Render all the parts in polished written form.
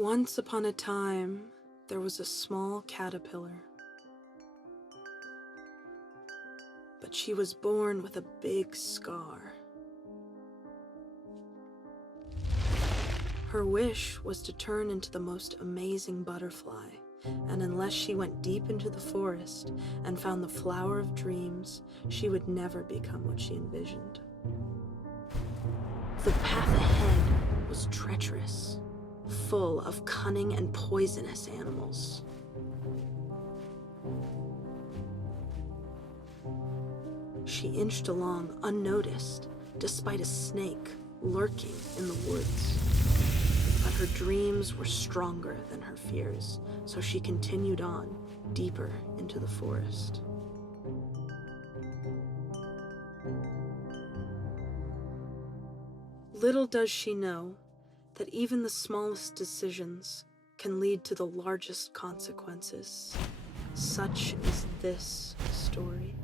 Once upon a time, there was a small caterpillar. But she was born with a big scar. Her wish was to turn into the most amazing butterfly, and unless she went deep into the forest and found the flower of dreams, she would never become what she envisioned. The path ahead was treacherous, full of cunning and poisonous animals. She inched along unnoticed, despite a snake lurking in the woods. But her dreams were stronger than her fears, so she continued on, deeper into the forest. Little does she know that even the smallest decisions can lead to the largest consequences. Such is this story.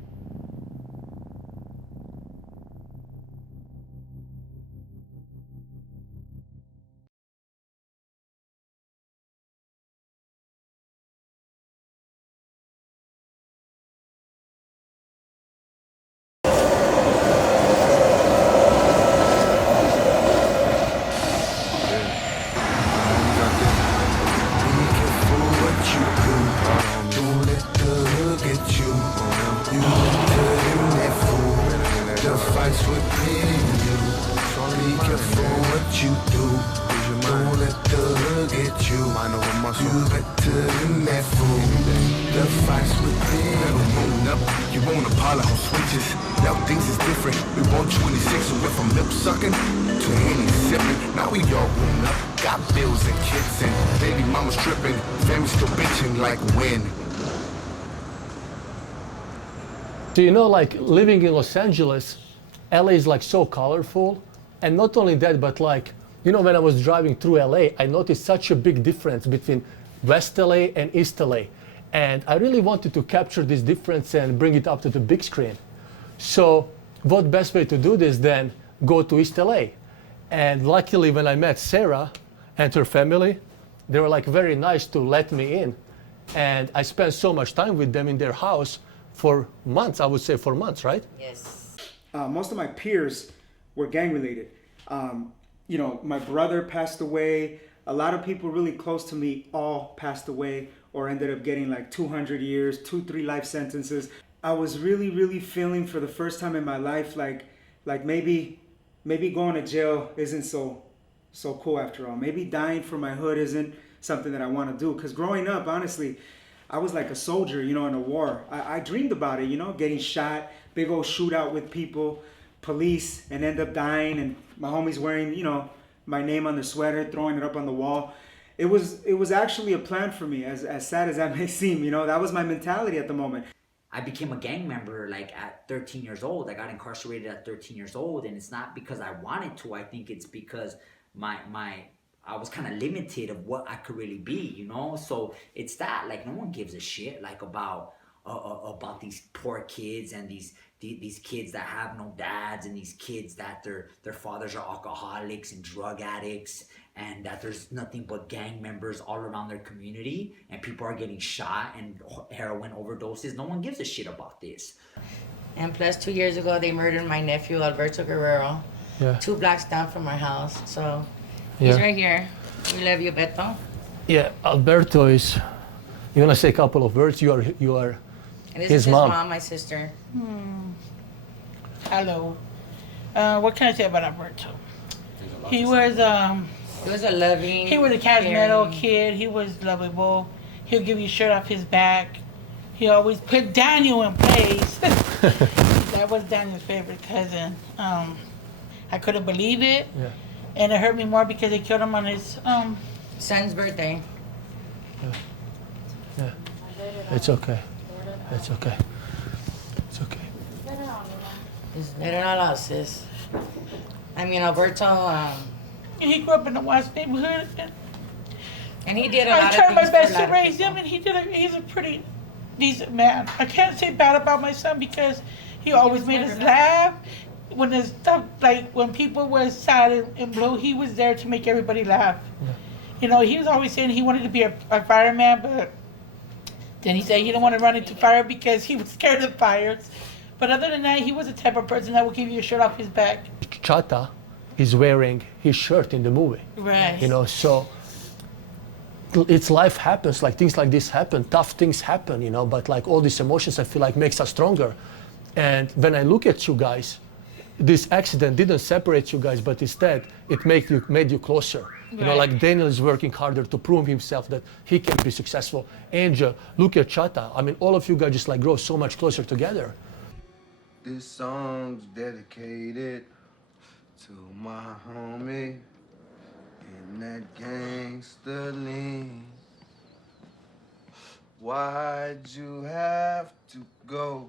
You won't Apollo on switches. Now things is different. We want 26, so went from lip sucking to Henny sipping. Now we all grown up, got bills and kids, and baby mama's tripping. Family still bitching like when. So you know, like living in Los Angeles, LA is like so colorful, and not only that, but like, you know, when I was driving through LA, I noticed such a big difference between West LA and East LA. And I really wanted to capture this difference and bring it up to the big screen. So what best way to do this than go to East LA? And luckily when I met Sarah and her family, they were like very nice to let me in. And I spent so much time with them in their house for months, I would say for months, right? Yes. Most of my peers were gang related. You know, my brother passed away. A lot of people really close to me all passed away or ended up getting like 200 years, 2-3 life sentences. I was really feeling for the first time in my life like maybe going to jail isn't so cool after all. Maybe dying for my hood isn't something that I want to do. Because growing up, honestly, I was like a soldier, you know, in a war. I dreamed about it, you know, getting shot, big old shootout with people, police, and end up dying, and my homies wearing, you know, my name on their sweater, throwing it up on the wall. It was actually a plan for me, as sad as that may seem, you know. That was my mentality at the moment. I became a gang member like at 13 years old. I got incarcerated at 13 years old, and it's not because I wanted to. I think it's because I was kind of limited of what I could really be, you know? So it's that, like, no one gives a shit, like, about these poor kids and these kids that have no dads, and these kids that their fathers are alcoholics and drug addicts, and that there's nothing but gang members all around their community, and people are getting shot and heroin overdoses. No one gives a shit about this. And plus 2 years ago, they murdered my nephew, Alberto Guerrero, 2 blocks down from my house. So he's right here. We love you, Beto. Yeah, Alberto is, you want to say a couple of words? You are And this his is his mom. mom, my sister. Hello. What can I say about Alberto? He was a loving. He was a Casanetto kid. He was lovable. He'll give you shirt off his back. He always put Daniel in place. That was Daniel's favorite cousin. I couldn't believe it. Yeah. And it hurt me more because they killed him on his son's birthday. Yeah. It's okay. It's okay. It's okay. Just let it all out, sis. I mean, Alberto, he grew up in the West neighborhood. And he did a lot of things. I tried my best to raise him, and he's a pretty decent man. I can't say bad about my son because he always made us laugh. When there's stuff, like when people were sad and blue, he was there to make everybody laugh. Yeah. You know, he was always saying he wanted to be a fireman, but then he said he didn't want to run into fire because he was scared of fires. But other than that, he was the type of person that would give you a shirt off his back. Chata is wearing his shirt in the movie. Right. You know, so it's life happens, like things like this happen, tough things happen, you know, but like all these emotions I feel like makes us stronger. And when I look at you guys, this accident didn't separate you guys, but instead it made you closer. You know, like Daniel is working harder to prove himself that he can be successful. Angel, look at Chata. I mean, all of you guys just like grow so much closer together. This song's dedicated to my homie in that gangster lean. Why'd you have to go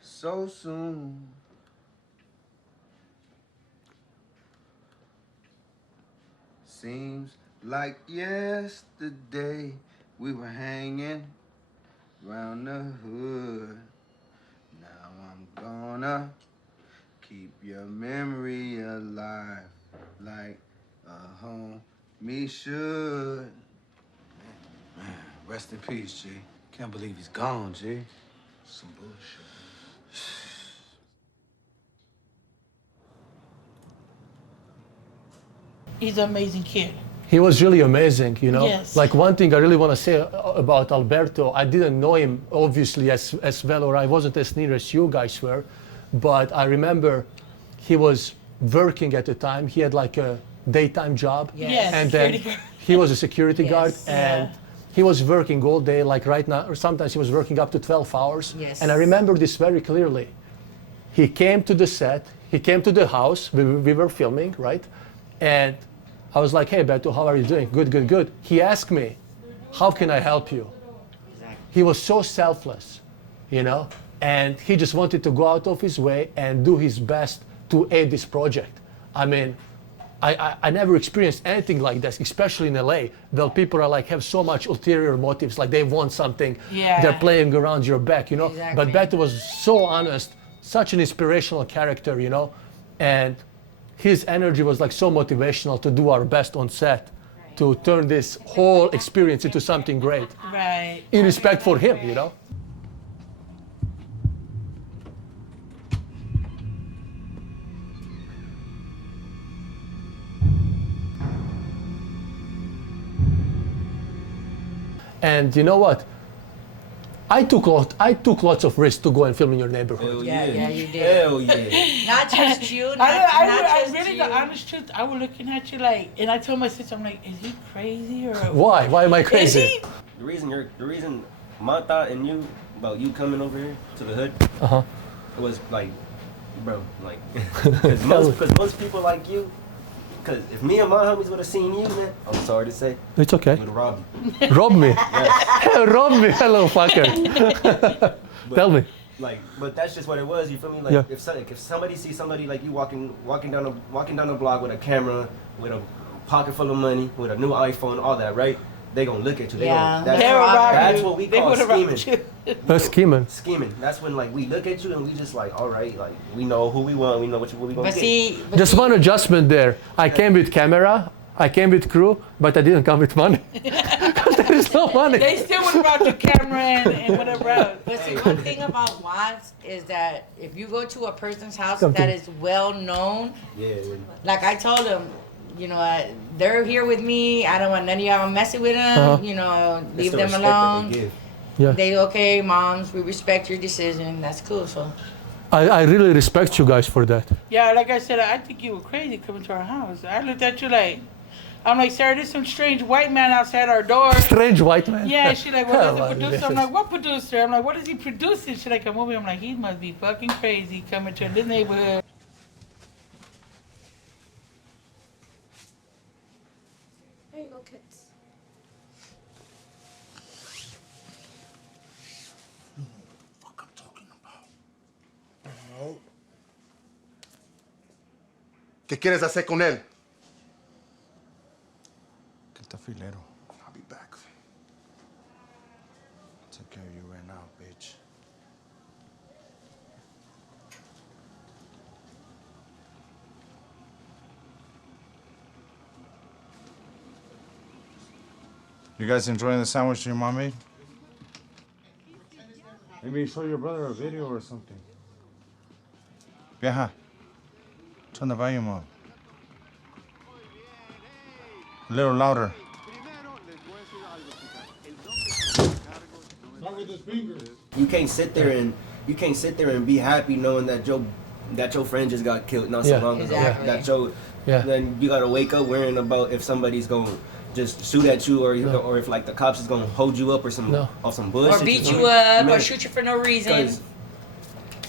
so soon? Seems like yesterday we were hanging round the hood. Now I'm gonna keep your memory alive like a homie should. Man, rest in peace, G. Can't believe he's gone, G. Some bullshit. He's an amazing kid. He was really amazing, you know. Yes. Like one thing I really want to say about Alberto, I didn't know him obviously as well, or I wasn't as near as you guys were, but I remember he was working at the time. He had like a daytime job, Yes, and then he was a security guard, and he was working all day, like right now, or sometimes he was working up to 12 hours. Yes. And I remember this very clearly. He came to the set, he came to the house, we were filming, right? And I was like, hey, Beto, how are you doing? Good, good, good. He asked me, how can I help you? He was so selfless, you know? And he just wanted to go out of his way and do his best to aid this project. I mean, I never experienced anything like this, especially in LA, where people are like, have so much ulterior motives, like they want something, they're playing around your back, you know? Exactly. But Beto was so honest, such an inspirational character, you know? And his energy was like so motivational to do our best on set, to turn this whole experience into something great. Right. In respect for him, you know? And you know what? I took lots of risks to go and film in your neighborhood. Hell Yeah, yeah. yeah, you did. Hell yeah. Not just you. Not, I just really, you. the honest truth, I was looking at you like, and I told my sister, I'm like, is he crazy or? Why? Why am I Is crazy? he? The reason my thought and you about you coming over here to the hood was like, bro, like, because most people like you, because if me and my homies would have seen you, man, I'm sorry to say, It's okay. would have robbed you. Rob me. Yes. Rob me, hello fucker. Tell me. Like, but that's just what it was. You feel me? Like, Yeah. if somebody sees somebody like you walking down the block with a camera, with a pocket full of money, with a new iPhone, all that, right? They gonna look at you. Yeah. That's what we They call would've robbed scheming. That's scheming. Scheming. That's when like we look at you and we just like, all right, like we know who we want, we know what we gonna But get. see, Just one adjustment there. I came with camera, I came with crew, but I didn't come with money. Because there is no money. They still would have brought your camera and whatever else. But see, one thing about wants is that if you go to a person's house Come to that me. is well known, Yeah. like I told them, you know, they're here with me. I don't want none of y'all messing with them. You know, It's leave the them respect that alone. they give. Yeah. They okay, moms. We respect your decision. That's cool. So I really respect you guys for that. Yeah, like I said, I think you were crazy coming to our house. I looked at you like, I'm like, Sarah, there's some strange white man outside our door. Strange white man. Yeah, she's like, what is the Come on, producer? I'm yes. like, what producer? I'm like, what is he producing? She's like, a movie. I'm like, he must be fucking crazy coming to this neighborhood. There you go, kids. Fuck I'm talking about. ¿Qué quieres hacer con él? Que está filero. I'll be back. I'll take care of you right now, bitch. You guys enjoying the sandwich your mom made? Maybe show your brother a video or something. Vieja, turn the volume up. A little louder. You can't sit there and be happy knowing that your friend just got killed not so long ago. Exactly. Then you gotta wake up worrying about if somebody's gonna just shoot at you or if like the cops is gonna hold you up or some bullshit. Or beat you up or shoot you for no reason. Because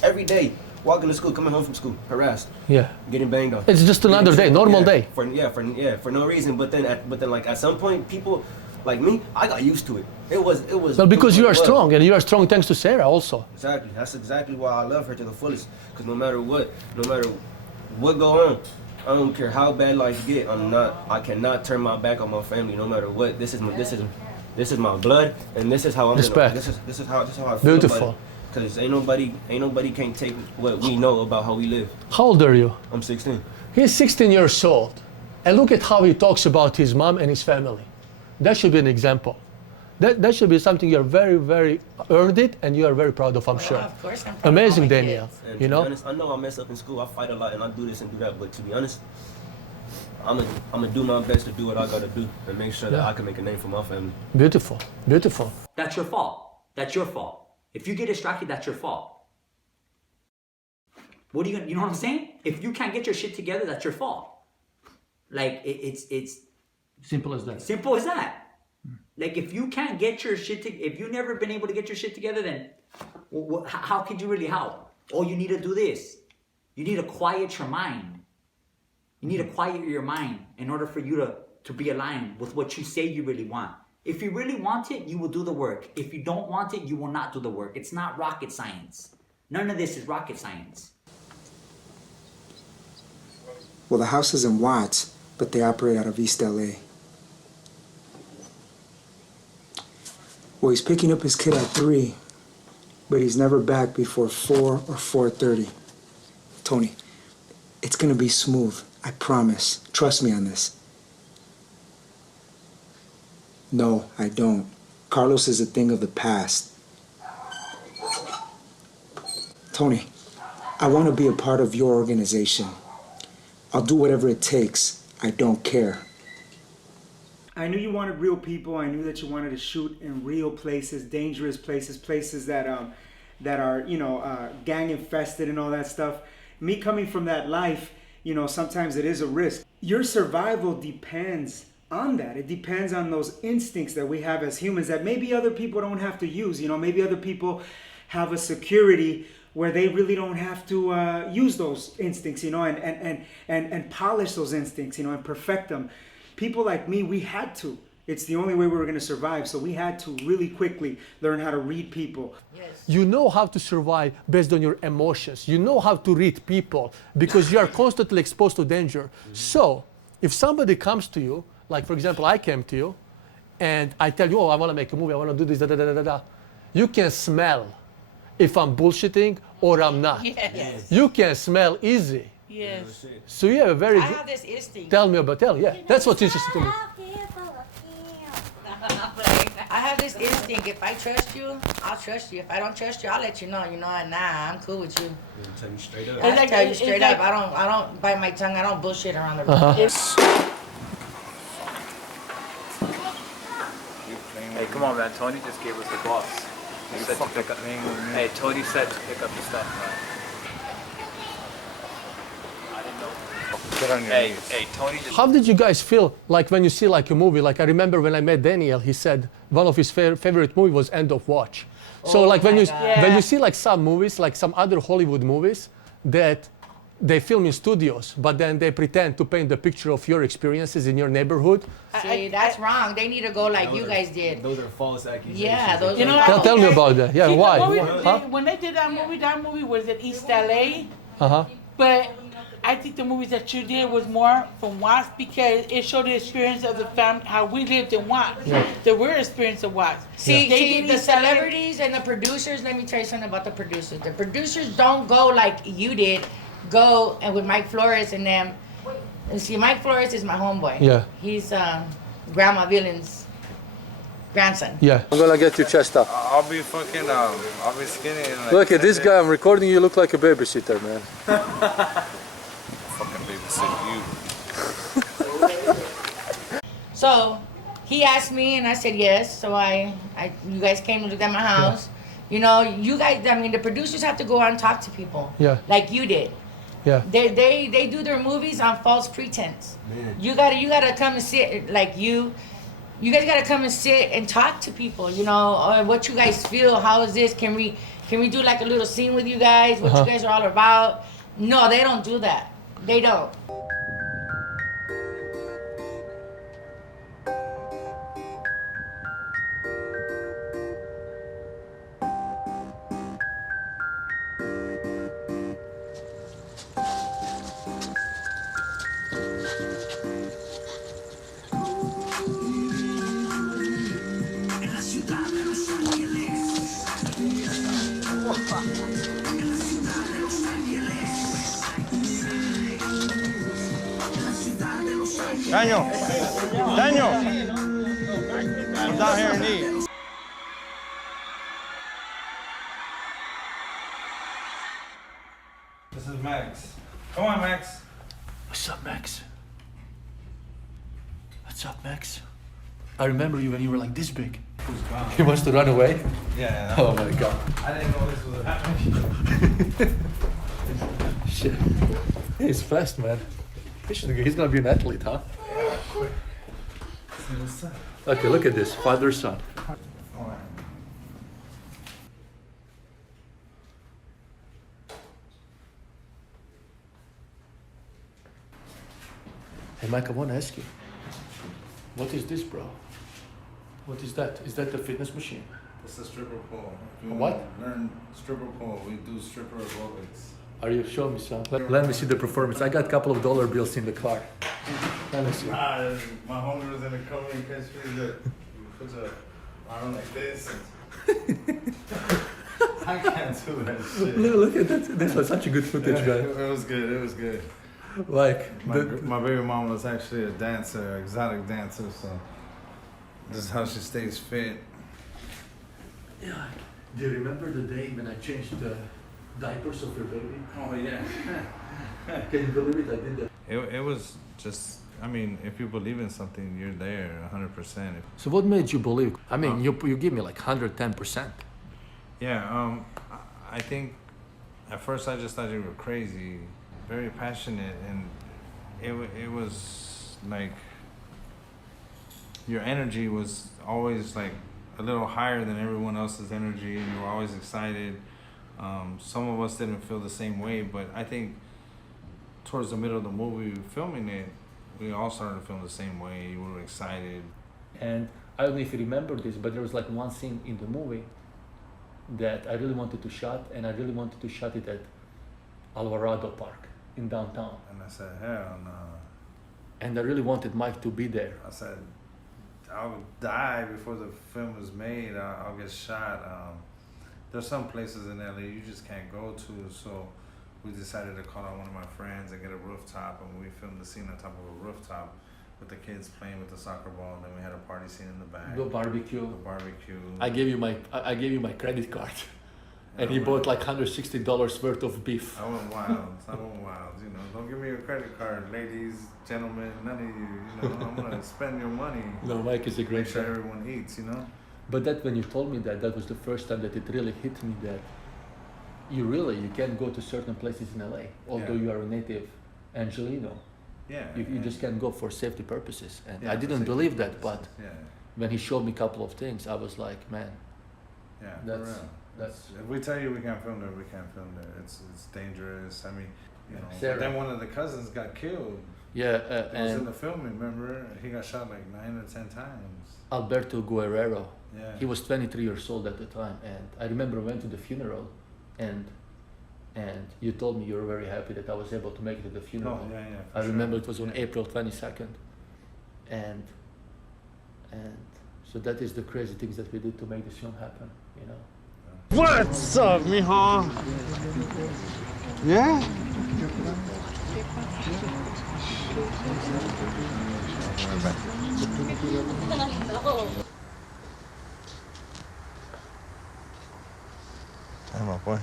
every day, walking to school, coming home from school, harassed. Yeah. Getting banged on. It's just another day, normal day. For no reason. But then like at some point, people like me, I got used to it. It was. Well, because you are strong, and you are strong thanks to Sarah also. Exactly. That's exactly why I love her to the fullest. Because no matter what go on, I don't care how bad life get. I cannot turn my back on my family no matter what. This is my blood, and this is how I'm. Respect. This is how I feel. Beautiful. Because ain't nobody can take what we know about how we live. How old are you? I'm 16. He's 16 years old, and look at how he talks about his mom and his family. That should be an example. That should be something you're very, very earned it, and you are very proud of, I'm sure. Of course, I'm proud Amazing, of my Daniel. kids. And You to know? be honest, I know I mess up in school. I fight a lot, and I do this and do that. But to be honest, I'm gonna do my best to do what I gotta do and make sure that I can make a name for my family. Beautiful, beautiful. That's your fault. That's your fault. If you get distracted, that's your fault. What are you know what I'm saying? If you can't get your shit together, that's your fault. Like it's Simple as that. simple as that. Like if you can't get your shit if you've never been able to get your shit together, then how could you really help? Oh, you need to do this. You need to quiet your mind. You need to quiet your mind in order for you to be aligned with what you say you really want. If you really want it, you will do the work. If you don't want it, you will not do the work. It's not rocket science. None of this is rocket science. Well, the house is in Watts, but they operate out of East LA. Well, he's picking up his kid at 3, but he's never back before 4 or 4:30. Tony, it's gonna be smooth. I promise. Trust me on this. No, I don't. Carlos is a thing of the past. Tony, I want to be a part of your organization. I'll do whatever it takes. I don't care. I knew you wanted real people. I knew that you wanted to shoot in real places, dangerous places, places that are gang infested and all that stuff. Me coming from that life, sometimes it is a risk. Your survival depends on that. It depends on those instincts that we have as humans that maybe other people don't have to use. Maybe other people have a security where they really don't have to use those instincts, and polish those instincts, and perfect them. People like me, we had to. It's the only way we were going to survive. So we had to really quickly learn how to read people. Yes. You know how to survive based on your emotions. You know how to read people because you are constantly exposed to danger. So if somebody comes to you, like for example, I came to you and I tell you, oh, I want to make a movie, I want to do this, you can smell if I'm bullshitting or I'm not. Yes. You can smell easy. Yes. So you have a very I good... have this instinct. Tell me about yeah. That's what's interesting to me. I have this instinct. If I trust you, I'll trust you. If I don't trust you, I'll let you know. Nah, I'm cool with you. Tell you straight up. I tell you straight up. I don't bite my tongue. I don't bullshit around the room. Hey, come on, man. Tony just gave us the boss. He said to pick up. Hey, Tony said to pick up the stuff, man. I didn't know. Get on your knees. Hey, Tony just... How did you guys feel like when you see like a movie? Like I remember when I met Daniel, he said one of his favorite movie was End of Watch. So like when you see like some movies, like some other Hollywood movies that they film in studios, but then they pretend to paint the picture of your experiences in your neighborhood. See, that's wrong. They need to go like you guys did. Those are false accusations. Yeah, those are false. Tell me about that. Yeah, See, why? When they did that movie was in East LA. Uh-huh. But I think the movies that you did was more from Watts because it showed the experience of the family, how we lived in Watts. Yeah. The real experience of Watts. See, They did the East LA. celebrities and the producers, let me tell you something about the producers. The producers don't go like you did, go and with Mike Flores and them. And see, Mike Flores is my homeboy. Yeah. He's Grandma Villain's grandson. Yeah. I'm gonna get your chest up. I'll be fucking, I'll be skinny. In like Look at this guy, I'm recording you, look like a babysitter, man. Fucking babysit you. So he asked me and I said yes. So you guys came to look at my house. Yeah. You know, you guys, I mean, the producers have to go out and talk to people. Yeah. Like you did. Yeah. They do their movies on false pretense. Man. You gotta come and sit, like you guys gotta come and sit and talk to people, you know, what you guys feel, how is this, can we do like a little scene with you guys, what you guys are all about? No, they don't do that. They don't. Daniel, I'm down here in need. This is Max. Come on, Max. What's up, Max? What's up, Max? I remember you when you were like this big. Who's gone? He wants to run away? Yeah. Oh my god. I didn't know this was happening. Shit. He's fast, man. He's gonna be an athlete, huh? Yeah, quick. See what's up. Okay, look at this. Father, son. All right. Hey, Mike, I want to ask you. What is this, bro? What is that? Is that the fitness machine? It's a stripper pole. If you What? want to learn stripper pole, we do stripper aerobics. Are you showing me some? Let me see the performance. I got a couple of dollar bills in the car. Let me see. My homie was in the cover and catch me that you put your arm like this. I can't do that shit. Look at that. This was such a good footage, man. It was good. It was good. Like, My baby mom was actually a dancer, exotic dancer, so this is how she stays fit. yeah. Do you remember the day when I changed the diapers of your baby? Oh yeah. Can you believe it? I did that. It was just, I mean, if you believe in something, you're there 100%. So what made you believe? I mean, you give me like 110%. Yeah, I think at first I just thought you were crazy, very passionate, and it was like your energy was always like a little higher than everyone else's energy, and you were always excited. Some of us didn't feel the same way, but I think towards the middle of the movie, filming it, we all started to feel the same way. We were excited. And I don't know if you remember this, but there was like one scene in the movie that I really wanted to shot, and I really wanted to shot it at Alvarado Park in downtown. And I said, hell no. And I really wanted Mike to be there. I said, I'll die before the film is made. I'll get shot. There's some places in LA you just can't go to, so we decided to call out one of my friends and get a rooftop, and we filmed the scene on top of a rooftop with the kids playing with the soccer ball, and then we had a party scene in the back. The barbecue. The barbecue. I gave you my credit card, and he bought like $160 worth of beef. I went wild. You know, don't give me your credit card, ladies, gentlemen, none of you. You know, I'm gonna spend your money. No, Mike is a great Make sure guy. everyone eats. You know. But that when you told me that was the first time that it really hit me that you can't go to certain places in LA, although you are a native Angeleno. Yeah. You just can't go for safety purposes. And Yeah, I for didn't safety believe that, purposes. but Yeah. when he showed me a couple of things, I was like, man, Yeah, That's- for real. that's- If we tell you we can't film there, we can't film there. It's dangerous. I mean, you know. Sarah. But then one of the cousins got killed. yeah. He was in And the filming. Remember, he got shot like 9 or 10 times. Alberto Guerrero, Yeah. he was 23 years old at the time. And I remember I went to the funeral, and you told me you were very happy that I was able to make it to the funeral. Oh, yeah. I for remember sure. it was on Yeah. April 22nd. And so that is the crazy things that we did to make this film happen, you know. What's up, mijo? Yeah? boy.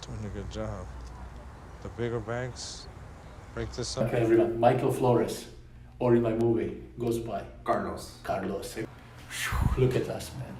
Doing a good job. The bigger bags break this up. Okay, everyone. Michael Flores, or in my movie, goes by Carlos. Carlos. Look at us, man.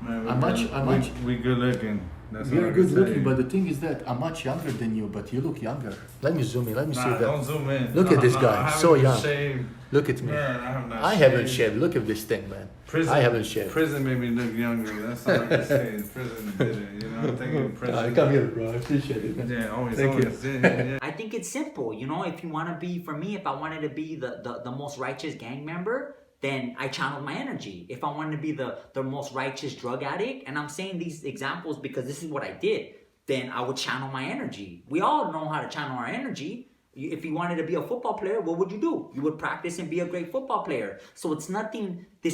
Man, I'm much. we good looking. That's We all are I good can say. looking, but the thing is that I'm much younger than you, but you look younger. Let me zoom in. Let me see Nah, that. don't zoom in. Look at this guy, I haven't so even young. shaved. Look at me. Man, I have not I haven't shaved. Look at this thing, man. Prison, I haven't shaved. Prison made me look younger. That's all I can say. Prison did it. You know, I'm thinking prison. Come here, bro. I appreciate it. Man. Yeah, always, Thank you. always. Yeah. I think it's simple, you know, if you want to be, for me, if I wanted to be the most righteous gang member, then I channeled my energy. If I wanted to be the most righteous drug addict, and I'm saying these examples because this is what I did, then I would channel my energy. We all know how to channel our energy. If you wanted to be a football player, what would you do? You would practice and be a great football player. So this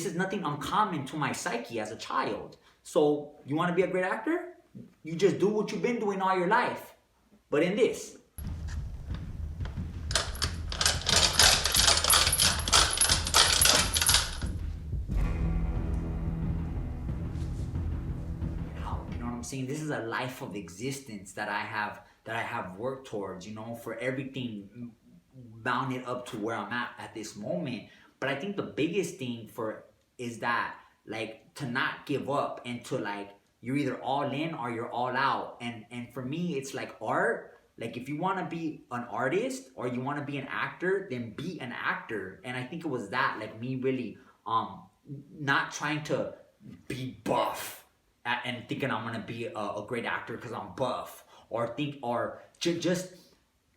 is nothing uncommon to my psyche as a child. So you want to be a great actor? You just do what you've been doing all your life. But in this. You know what I'm saying? This is a life of existence that I have worked towards, you know, for everything bounded up to where I'm at this moment. But I think the biggest thing is that, like, to not give up and to, like, you're either all in or you're all out. And for me, it's like art. Like, if you want to be an artist or you want to be an actor, then be an actor. And I think it was that, like, me really not trying to be buff and thinking I'm gonna be a great actor because I'm buff, or just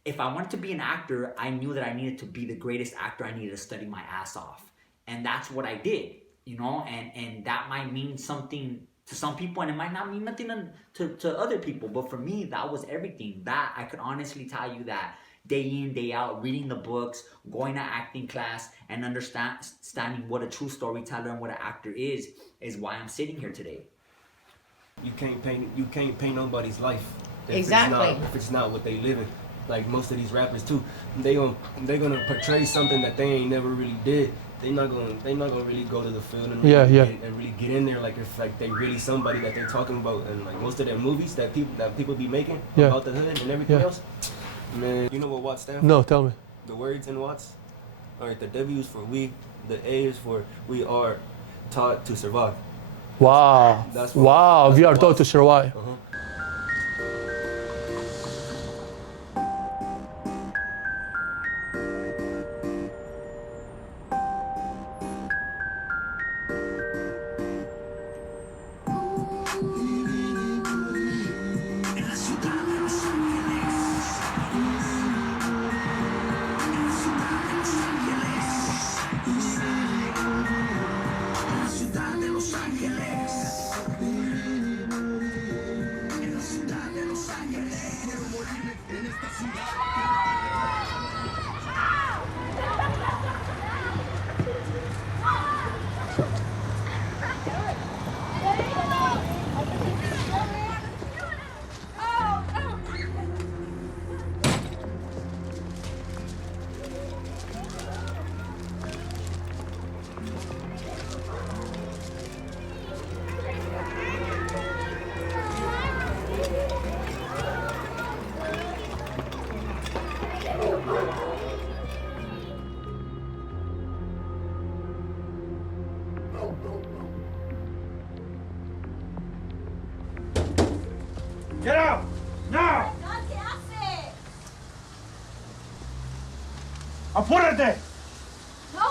if I wanted to be an actor, I knew that I needed to be the greatest actor. I needed to study my ass off, and that's what I did, you know. And that might mean something to some people, and it might not mean nothing to other people. But for me, that was everything. That I could honestly tell you that day in, day out, reading the books, going to acting class, and understanding what a true storyteller and what an actor is why I'm sitting here today. You can't paint nobody's life Exactly. if it's not what they living. Like most of these rappers too, they're gonna portray something that they ain't never really did. They're not gonna really go to the field and really get in there like if like they really somebody that they're talking about. And like most of their movies that people be making about the hood and everything else. Man, you know what Watts stand for? No, tell me. The words in Watts. Alright, the W is for we, the A is for we are taught to survive. Wow. We are taught to survive. Get out! Now! ¡Apúrate! No!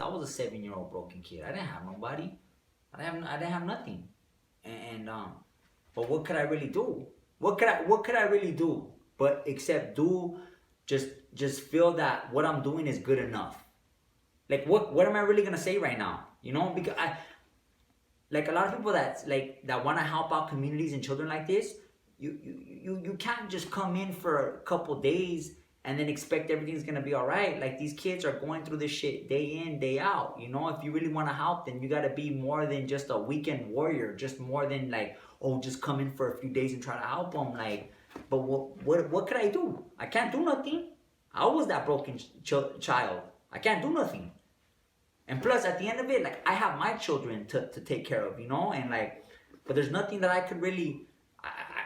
I was a 7-year-old broken kid. I didn't have nobody. I didn't have nothing. And but what could I really do? What could I really do but except do just feel that what I'm doing is good enough. Like what am I really gonna say right now? You know, because like a lot of people that want to help out communities and children like this, you can't just come in for a couple days and then expect everything's gonna be all right. Like these kids are going through this shit day in, day out. You know, if you really want to help, then you gotta be more than just a weekend warrior, just more than like, oh, just come in for a few days and try to help them. Like, but what could I do? I can't do nothing. I was that broken child. I can't do nothing. And plus, at the end of it, like I have my children to take care of, you know, and like, but there's nothing that I could really,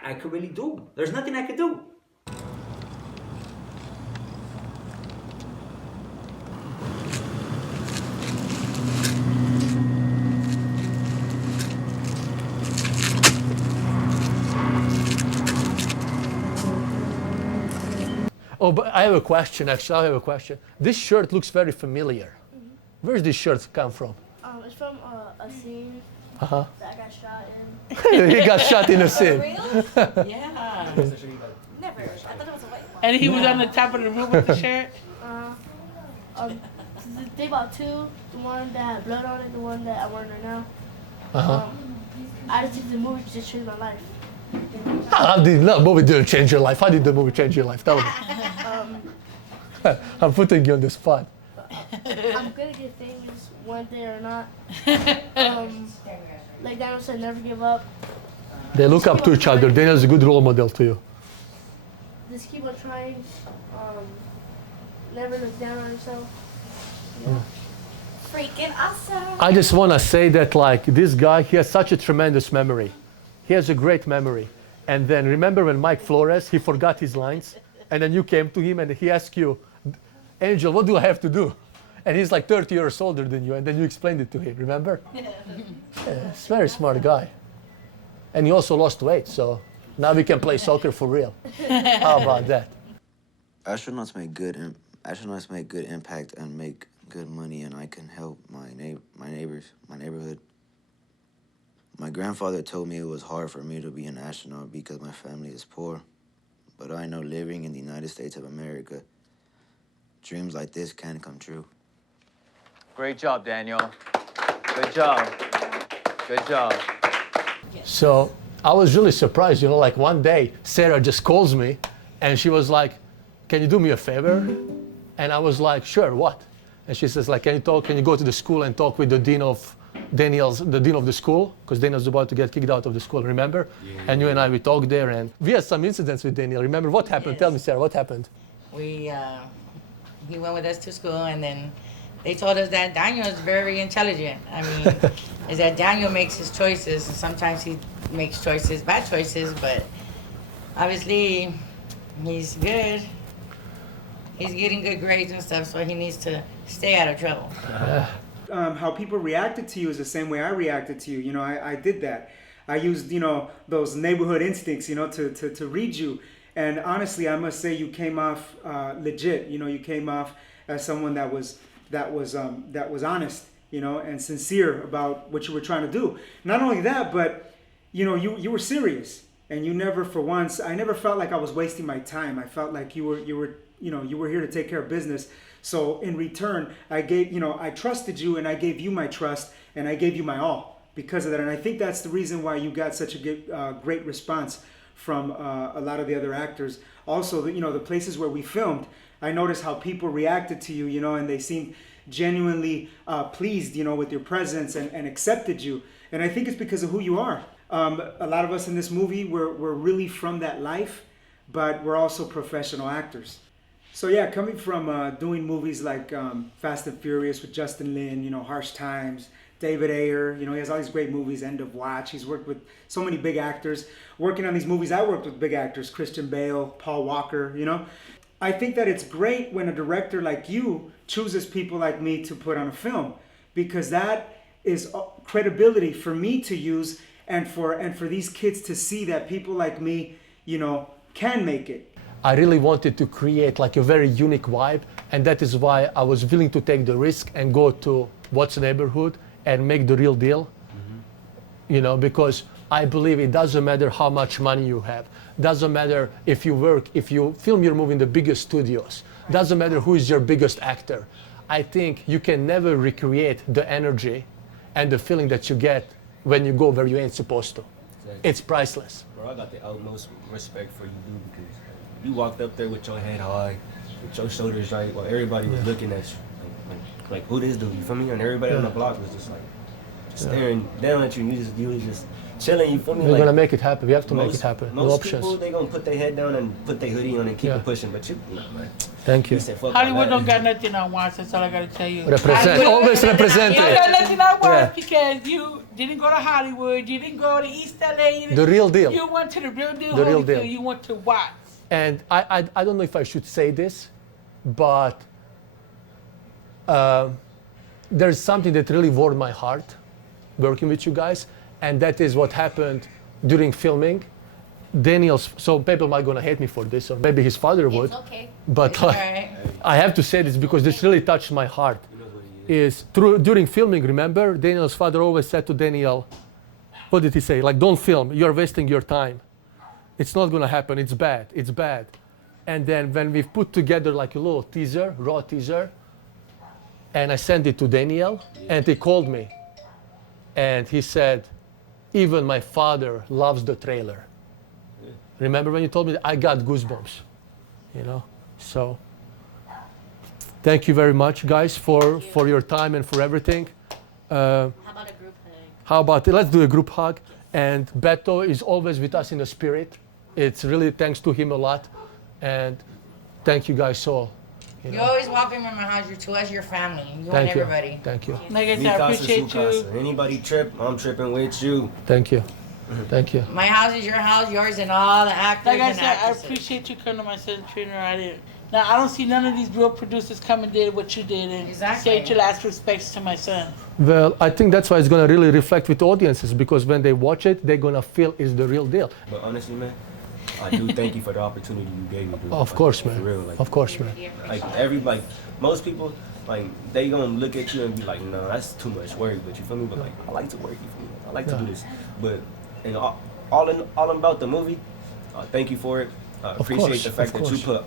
I could really do. There's nothing I could do. Oh, but I have a question, actually. I have a question. This shirt looks very familiar. Where does this shirt come from? It's from a scene Uh-huh. that I got shot in. He got shot in a scene. Yeah. Never. I thought it was a white one. And he was on the top of the roof with the shirt. They bought two. The one that had blood on it, the one that I'm wearing right now. Uh-huh. I just think the movie just changed my life. How did the movie didn't change your life? How did the movie change your life? Tell me. I'm putting you on the spot. I'm gonna get famous one day or not. Like Daniel said, never give up. They look up to each other. Daniel's a good role model to you. Just keep on trying. Never look down on yourself. Yeah. Freaking awesome. I just want to say that like this guy, he has such a tremendous memory. He has a great memory. And then remember when Mike Flores, he forgot his lines? And then you came to him and he asked you, Angel, what do I have to do? And he's like 30 years older than you. And then you explained it to him, remember? Yeah, he's a very smart guy. And he also lost weight, so now we can play soccer for real. How about that? Astronauts make good impact and make good money, and I can help my neighbors, my neighborhood. My grandfather told me it was hard for me to be an astronaut because my family is poor. But I know living in the United States of America, dreams like this can come true. Great job, Daniel. Good job. Good job. So I was really surprised, you know, like one day Sarah just calls me and she was like, can you do me a favor? And I was like, sure, what? And she says like, can you go to the school and talk with the dean of the school? Because Daniel's about to get kicked out of the school, remember? Yeah. And you and I, we talked there and we had some incidents with Daniel. Remember what happened? Yes. Tell me, Sarah, what happened? He went with us to school and then they told us that Daniel is very intelligent. I mean, is that Daniel makes his choices and sometimes he makes bad choices, but obviously he's good. He's getting good grades and stuff, so he needs to stay out of trouble. How people reacted to you is the same way I reacted to you. You know, I did that. I used, you know, those neighborhood instincts, you know, to read you. And honestly, I must say you came off legit. You know, you came off as someone that was honest, you know, and sincere about what you were trying to do. Not only that, but you know, you were serious, and you never, for once, I never felt like I was wasting my time. I felt like you were here to take care of business. So in return, I trusted you, and I gave you my trust, and I gave you my all because of that. And I think that's the reason why you got such a good, great response from a lot of the other actors. Also, you know, the places where we filmed, I noticed how people reacted to you, you know, and they seemed genuinely pleased, you know, with your presence and accepted you. And I think it's because of who you are. A lot of us in this movie, we're really from that life, but we're also professional actors. So yeah, coming from doing movies like Fast and Furious with Justin Lin, you know, Harsh Times, David Ayer, you know, he has all these great movies, End of Watch. He's worked with so many big actors. Working on these movies, I worked with big actors, Christian Bale, Paul Walker, you know. I think that it's great when a director like you chooses people like me to put on a film, because that is credibility for me to use and for these kids to see that people like me, you know, can make it. I really wanted to create like a very unique vibe, and that is why I was willing to take the risk and go to What's Neighborhood and make the real deal. Mm-hmm. You know, because I believe it doesn't matter how much money you have. Doesn't matter if you film your movie in the biggest studios. Doesn't matter who is your biggest actor. I think you can never recreate the energy and the feeling that you get when you go where you ain't supposed to. Exactly. It's priceless. Bro, I got the utmost respect for you, dude, because you walked up there with your head high, with your shoulders right, while everybody was looking at you. Like who this dude, you feel me? And everybody on the block was just like, staring down at you, and you was just chilling, you feel me? We're gonna make it happen. We have to make it happen. No Most options. people, they gonna put their head down and put their hoodie on and keep it pushing, but you, nah, man. Thank you. Said, fuck Hollywood all don't that. got nothing on Watts, that's all I gotta tell you. Represent, always represent You don't got it. nothing on Watts because you didn't go to Hollywood, you didn't go to East LA. The real deal. You went to the real deal. The real deal. You went to Watts. And I don't know if I should say this, but there's something that really warmed my heart working with you guys, and that is what happened during filming. So people might gonna hate me for this, or maybe his father would. It's okay. But I have to say this because this really touched my heart. During filming, remember, Daniel's father always said to Daniel, what did he say? Like, don't film, you're wasting your time. It's not gonna happen, it's bad, it's bad. And then when we've put together like a little teaser, raw teaser, and I sent it to Daniel, and he called me. And he said, even my father loves the trailer. Remember when you told me that? I got goosebumps, you know? So, thank you very much, guys, for your time and for everything. How about a group hug? How about let's do a group hug. And Beto is always with us in the spirit. It's really thanks to him a lot. And thank you guys all. You're always welcome in my house. You're to us, your family. You and Thank you. everybody. Thank you. Like I Mi said, I casa, appreciate su you. casa. Anybody trip, I'm tripping with you. Thank you. Thank you. My house is your house, yours, and all the actors Like I and said, I actresses. appreciate you coming to my son's funeral. I didn't. Now I don't see none of these real producers come and did what you did and Exactly. say your last respects to my son. Well, I think that's why it's going to really reflect with audiences, because when they watch it, they're going to feel it's the real deal. But honestly, man, I do thank you for the opportunity you gave me, dude. Of course, man. For real, like, Of course, man. like most people, like they gonna look at you and be like, no, that's too much work. But you feel me? But like, I like to work. You feel me? I like to do this. But and all about the movie, thank you for it. I appreciate course, the fact of that you course. put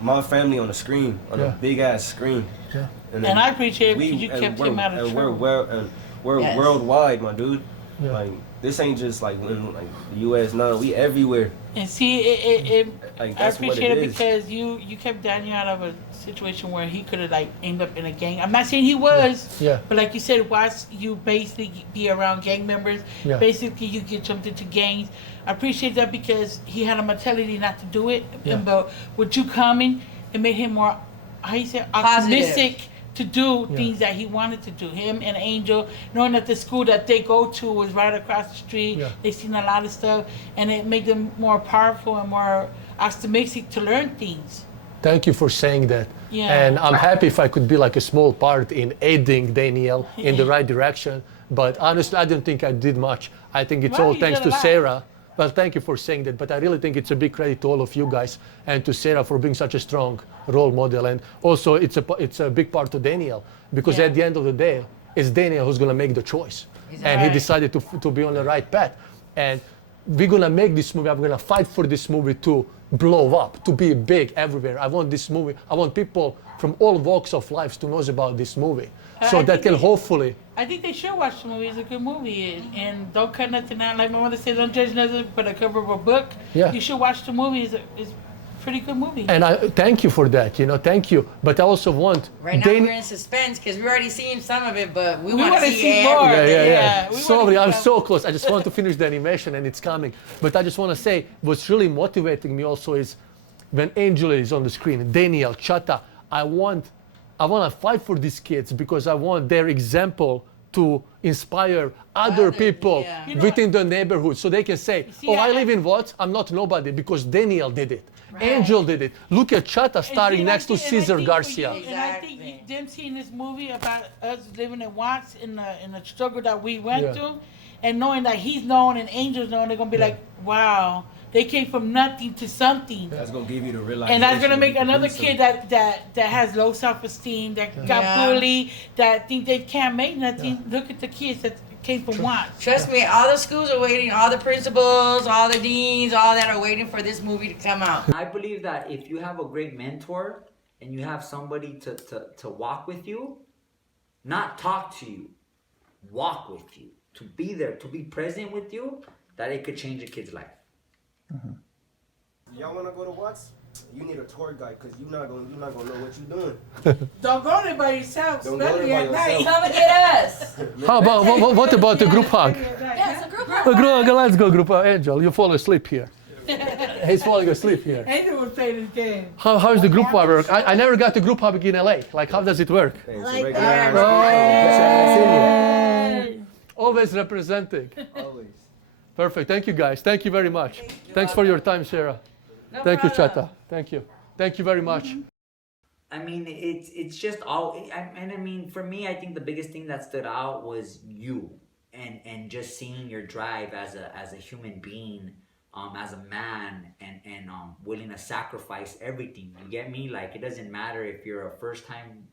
my family on the screen, on a big ass screen. Yeah. And I appreciate it because you kept him out of trouble. We're Yes. worldwide, my dude. Yeah. Like this ain't just like in like the U.S. No, we everywhere. And see, Like I that's what appreciate it it is. because you kept Daniel out of a situation where he could have like ended up in a gang. I'm not saying he was, Yeah. but like you said, watch you basically be around gang members. Yeah. Basically, you get jumped into gangs. I appreciate that because he had a mentality not to do it. Yeah. But with you coming, it made him more, how you say, Positive. optimistic to do Yeah. things that he wanted to do. Him and Angel, knowing that the school that they go to was right across the street. Yeah. They seen a lot of stuff, and it made them more powerful and more optimistic to learn things. Thank you for saying that. Yeah. And I'm happy if I could be like a small part in aiding Daniel in the right direction. But honestly, I don't think I did much. I think it's Well, all you thanks did to a lot. Sarah. Well, thank you for saying that. But I really think it's a big credit to all of you guys and to Sarah for being such a strong role model. And also, it's a big part to Daniel, because Yeah. at the end of the day, it's Daniel who's going to make the choice. And he Right. decided to be on the right path. And we're going to make this movie. I'm going to fight for this movie to blow up, to be big everywhere. I want this movie. I want people from all walks of life to know about this movie. So I that think can it- hopefully. I think they should watch the movie. It's a good movie, and don't cut nothing out. Like my mother said, don't judge nothing but a cover of a book. Yeah. You should watch the movie. It's a pretty good movie. And I thank you for that. Thank you. But I also want Right now we're in suspense because we already seen some of it, but we want to wanna see see more. everything. Yeah, we wanna Sorry, see I'm some- so close. I just want to finish the animation and it's coming. But I just want to say what's really motivating me also is when Angela is on the screen, Daniel, Chata, I want to fight for these kids because I want their example to inspire other people yeah. You know within the neighborhood so they can say, see, oh, I I- live in Watts, I'm not nobody because Daniel did it. Angel did it. Look at Chata And starring see, next to and I Cesar think for Garcia. you- And I think them seeing this movie about us living in Watts in the struggle that we went Yeah. through, and knowing that he's known and Angel's known, they're gonna be like, wow, they came from nothing to something. That's gonna give you the realization. And that's gonna make you can another do kid something. that has low self-esteem, that got Yeah. bullied, that think they can't make nothing. Look at the kids that case for watch. Trust me, all the schools are waiting, all the principals, all the deans, all that are waiting for this movie to come out. I believe that if you have a great mentor and you have somebody to walk with you, not talk to you, walk with you, to be there, to be present with you, that it could change a kid's life. Y'all wanna go to Watts? You need a tour guide because you're not gonna know what you're doing. Don't go there by yourself, Don't go there especially by at night. yourself. Come and get us. How about, what about the group hug? Yeah, it's a group Let's go, group hug. Angel, you fall asleep here. He's falling asleep here. Angel would play this game. How's the group hug work? I never got the group hug in LA. Like, how does it work? Hey, Like Always representing. Always. Perfect. Thank you, guys. Thank you very much. Thanks for your time, Sarah. No Thank you, problem. Chata. Thank you. Thank you very much. I mean, it's just all, and I mean, for me, I think the biggest thing that stood out was you, and just seeing your drive as a human being, as a man, and willing to sacrifice everything. You get me? Like, it doesn't matter if you're a first time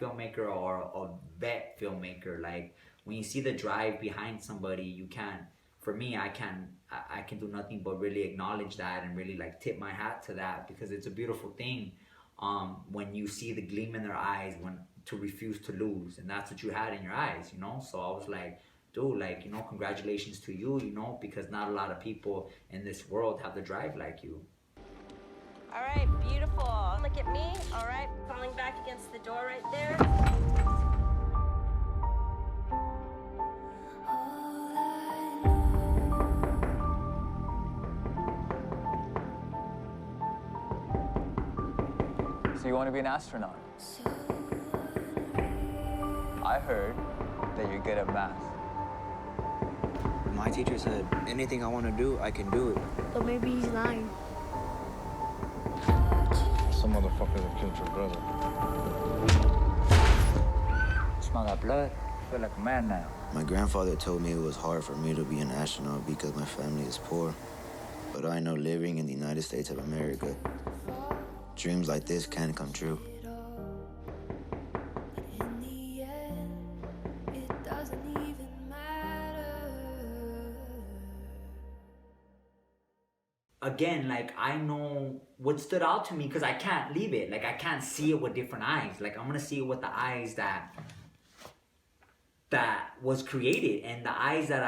filmmaker or a vet filmmaker. Like, when you see the drive behind somebody, you can't. For me, I can do nothing but really acknowledge that and really like tip my hat to that, because it's a beautiful thing when you see the gleam in their eyes, when to refuse to lose, and that's what you had in your eyes, you know. So I was like, dude, like, you know, congratulations to you, you know, because not a lot of people in this world have the drive like you. All right, beautiful. Look at me. All right, falling back against the door right there. So you want to be an astronaut? I heard that you're good at math. My teacher said, anything I want to do, I can do it. So maybe he's lying. Some motherfuckers have killed your brother. Smell that blood? I feel like a man now. My grandfather told me it was hard for me to be an astronaut because my family is poor. But I know living in the United States of America, dreams like this can come true. Again, like, I know what stood out to me because I can't leave it. Like, I can't see it with different eyes. Like, I'm gonna see it with the eyes that was created, and the eyes that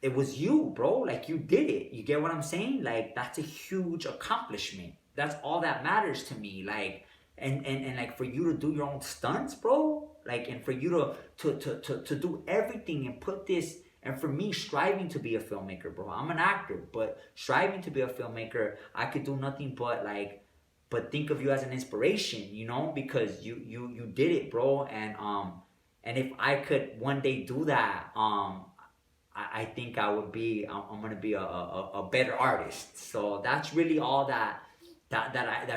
it was you, bro. Like, you did it. You get what I'm saying? Like, that's a huge accomplishment. That's all that matters to me. Like, and like, for you to do your own stunts, bro. Like, and for you to do everything and put this. And for me, striving to be a filmmaker, bro. I'm an actor, but striving to be a filmmaker, I could do nothing but think of you as an inspiration, you know, because you did it, bro. And if I could one day do that, I think I'm gonna be a better artist. So that's really all that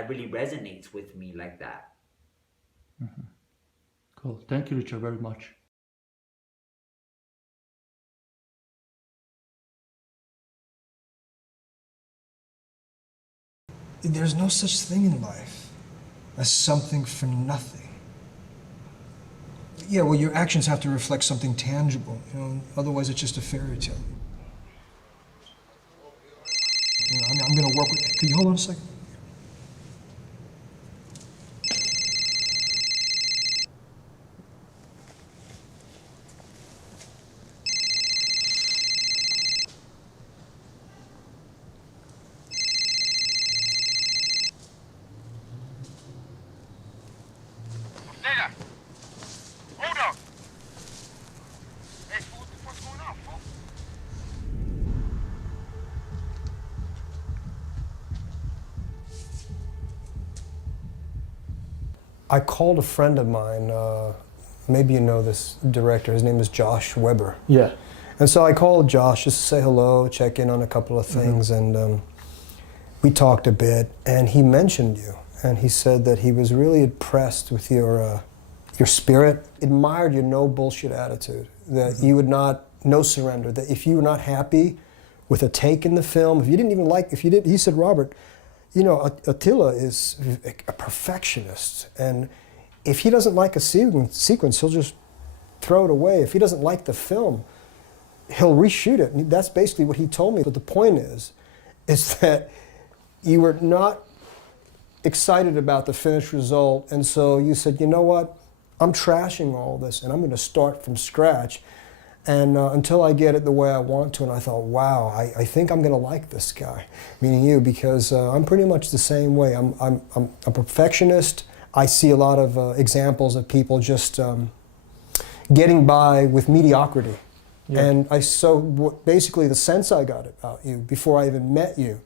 really resonates with me like that. Mm-hmm. Cool. Thank you, Richard, very much. There's no such thing in life as something for nothing. Yeah, well, your actions have to reflect something tangible, you know, otherwise it's just a fairy tale. You know, I'm gonna work with, could you hold on a second? I called a friend of mine, maybe you know this director, his name is Josh Weber. Yeah. And so I called Josh just to say hello, check in on a couple of things, and we talked a bit, and he mentioned you, and he said that he was really impressed with your spirit, admired your no bullshit attitude, that you would not, no surrender, that if you were not happy with a take in the film, if you didn't even like, he said, Robert, you know, Attila is a perfectionist, and if he doesn't like a sequence, he'll just throw it away. If he doesn't like the film, he'll reshoot it. And that's basically what he told me. But the point is that you were not excited about the finished result, and so you said, you know what, I'm trashing all this, and I'm going to start from scratch, and until I get it the way I want to. And I thought, wow, I think I'm going to like this guy, meaning you, because I'm pretty much the same way. I'm a perfectionist. I see a lot of examples of people just getting by with mediocrity. Yeah. And basically the sense I got about you before I even met you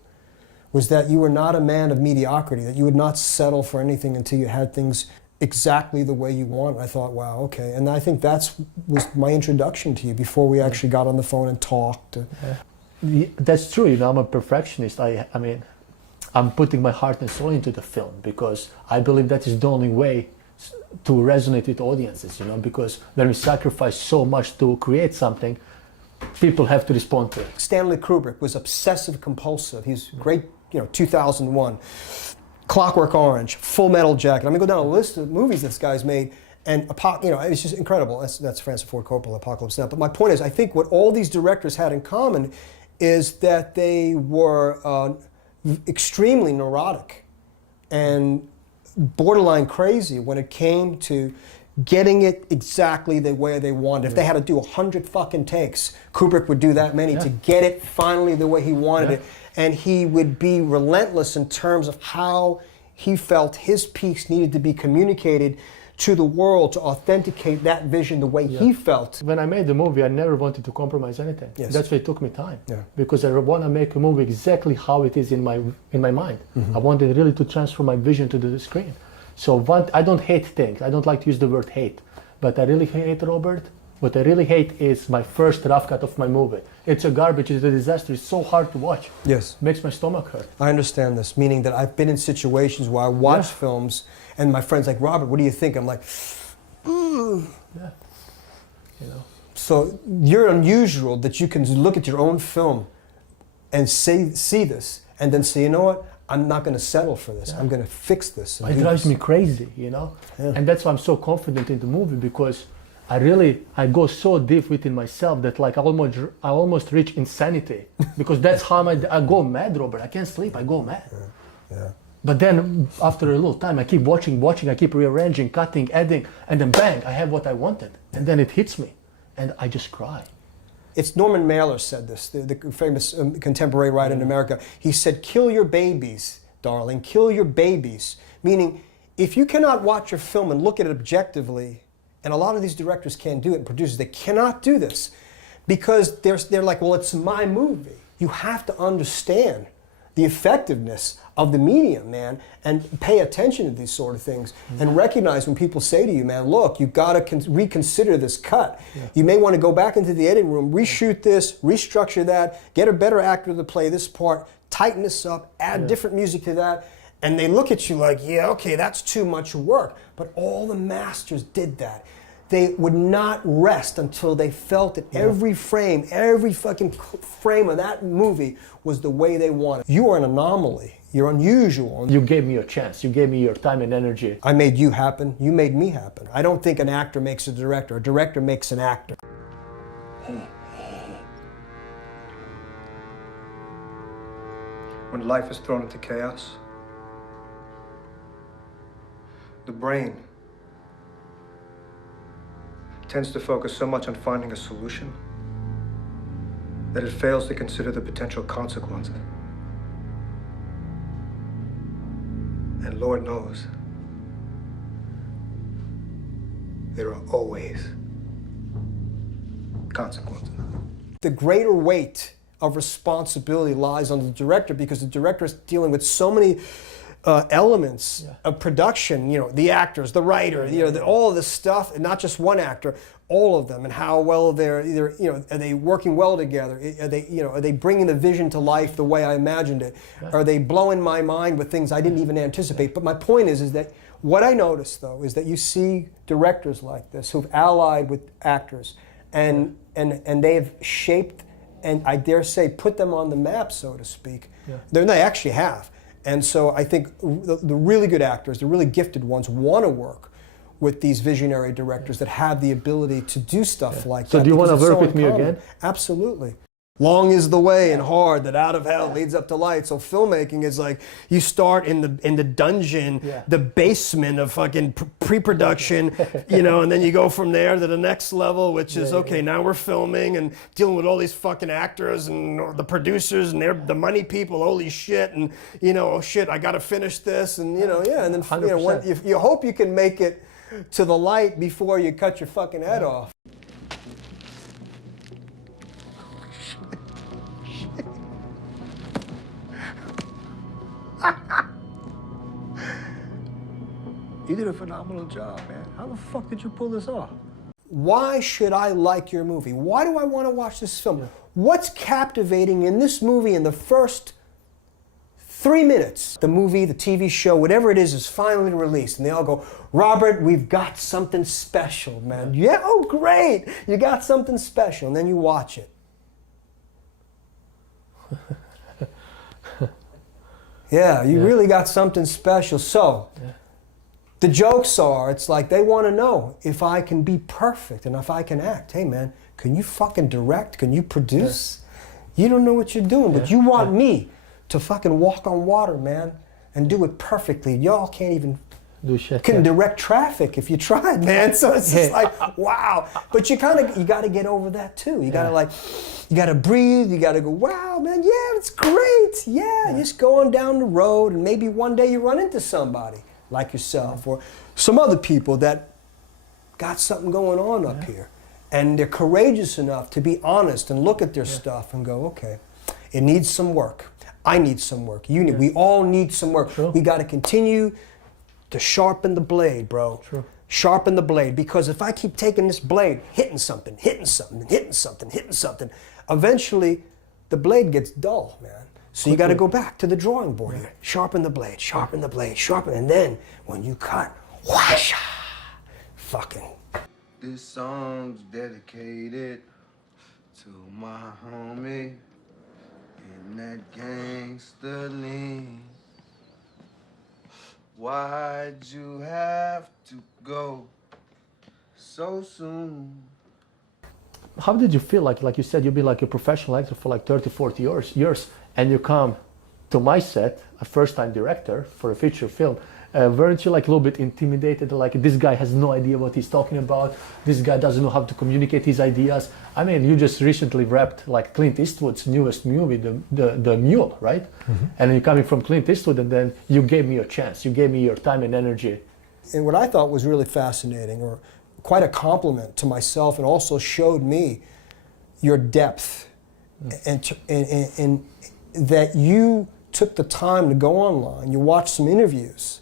was that you were not a man of mediocrity, that you would not settle for anything until you had things exactly the way you want. I thought, wow, okay. And I think was my introduction to you before we actually got on the phone and talked. Yeah. That's true, you know, I'm a perfectionist. I mean, I'm putting my heart and soul into the film because I believe that is the only way to resonate with audiences, you know, because when we sacrifice so much to create something, people have to respond to it. Stanley Kubrick was obsessive compulsive. He's great, you know, 2001, Clockwork Orange, Full Metal Jacket. I mean, go down a list of movies this guy's made, and you know, it's just incredible. That's Francis Ford Coppola, Apocalypse Now. But my point is, I think what all these directors had in common is that they were extremely neurotic and borderline crazy when it came to getting it exactly the way they wanted. If they had to do 100 fucking takes, Kubrick would do that many to get it finally the way he wanted it. And he would be relentless in terms of how he felt his piece needed to be communicated to the world to authenticate that vision the way he felt. When I made the movie, I never wanted to compromise anything. Yes. That's why it took me time. Because I want to make a movie exactly how it is in my mind. I wanted really to transfer my vision to the screen. So I don't hate things. I don't like to use the word hate. But I really hate Robert. What I really hate is my first rough cut of my movie. It's a garbage, it's a disaster, it's so hard to watch. Yes. Makes my stomach hurt. I understand this, meaning that I've been in situations where I watch films and my friend's like, Robert, what do you think? I'm like, You know. So you're unusual that you can look at your own film and see this and then say, you know what? I'm not going to settle for this. I'm going to fix this. It drives me crazy, you know? And that's why I'm so confident in the movie, because I go so deep within myself that like I almost reach insanity because that's how I go mad, Robert. I can't sleep, I go mad. But then after a little time, I keep watching, I keep rearranging, cutting, adding, and then bang, I have what I wanted. And then it hits me and I just cry. It's Norman Mailer said this, the famous contemporary writer in America. He said, kill your babies, darling, kill your babies. Meaning, if you cannot watch your film and look at it objectively, and a lot of these directors can't do it, and producers, they cannot do this because they're like, well, it's my movie. You have to understand the effectiveness of the medium, man, and pay attention to these sort of things and recognize when people say to you, man, look, you gotta reconsider this cut. You may want to go back into the editing room, reshoot this, restructure that, get a better actor to play this part, tighten this up, add different music to that, and they look at you like, yeah, okay, that's too much work. But all the masters did that. They would not rest until they felt that every frame, every fucking frame of that movie was the way they wanted. You are an anomaly. You're unusual. You gave me your chance. You gave me your time and energy. I made you happen. You made me happen. I don't think an actor makes a director. A director makes an actor. When life is thrown into chaos, the brain tends to focus so much on finding a solution that it fails to consider the potential consequences. And Lord knows, there are always consequences. The greater weight of responsibility lies on the director because the director is dealing with so many elements of production, you know, the actors, the writer, you know, all of this stuff, and not just one actor, all of them, and how well they're either, you know, are they working well together? Are they, you know, are they bringing the vision to life the way I imagined it? Are they blowing my mind with things I didn't even anticipate? But my point is that what I noticed though is that you see directors like this who've allied with actors, and they have shaped, and I dare say put them on the map, so to speak. They actually have. And so I think the really good actors, the really gifted ones, want to work with these visionary directors that have the ability to do stuff like that. So do you want to because it's work so with me uncommon. again? Absolutely. Long is the way and hard that out of hell leads up to light. So filmmaking is like you start in the dungeon, the basement of fucking pre-production, you know, and then you go from there to the next level, which is okay. Now we're filming and dealing with all these fucking actors and the producers and they're the money people. Holy shit! And you know, oh shit, I got to finish this, and you know, and then you know, you hope you can make it to the light before you cut your fucking head off. You did a phenomenal job, man. How the fuck did you pull this off? Why should I like your movie? Why do I want to watch this film? What's captivating in this movie in the first 3 minutes? The movie, the TV show, whatever it is finally released. And they all go, Robert, we've got something special, man. Yeah, oh great, you got something special. And then you watch it. Yeah, you really got something special. So, the jokes are, it's like they want to know if I can be perfect and if I can act. Hey man, can you fucking direct? Can you produce? You don't know what you're doing, but you want me to fucking walk on water, man, and do it perfectly. Y'all can't even direct traffic if you tried, man. So it's just like, wow. But you got to get over that too. You got to you got to breathe. You got to go, wow, man, yeah, it's great. Yeah, just going down the road and maybe one day you run into somebody like yourself or some other people that got something going on up here. And they're courageous enough to be honest and look at their stuff and go, okay, it needs some work. I need some work. You need, we all need some work. We got to continue to sharpen the blade, bro. Sharpen the blade, because if I keep taking this blade, hitting something, eventually the blade gets dull, man. So you got to go back to the drawing board here. Sharpen the blade, and then when you cut, whoosh, fucking. This song's dedicated to my homie in that gangster lean. Why'd you have to go so soon? How did you feel like you said, you've been like a professional actor for like 30, 40 years, and you come to my set, a first-time director for a feature film. Weren't you like a little bit intimidated? Like, this guy has no idea what he's talking about. This guy doesn't know how to communicate his ideas. I mean, you just recently wrapped like Clint Eastwood's newest movie, the Mule, right? Mm-hmm. And you're coming from Clint Eastwood, and then you gave me your chance. You gave me your time and energy. And what I thought was really fascinating, or quite a compliment to myself, and also showed me your depth, and that you took the time to go online. You watched some interviews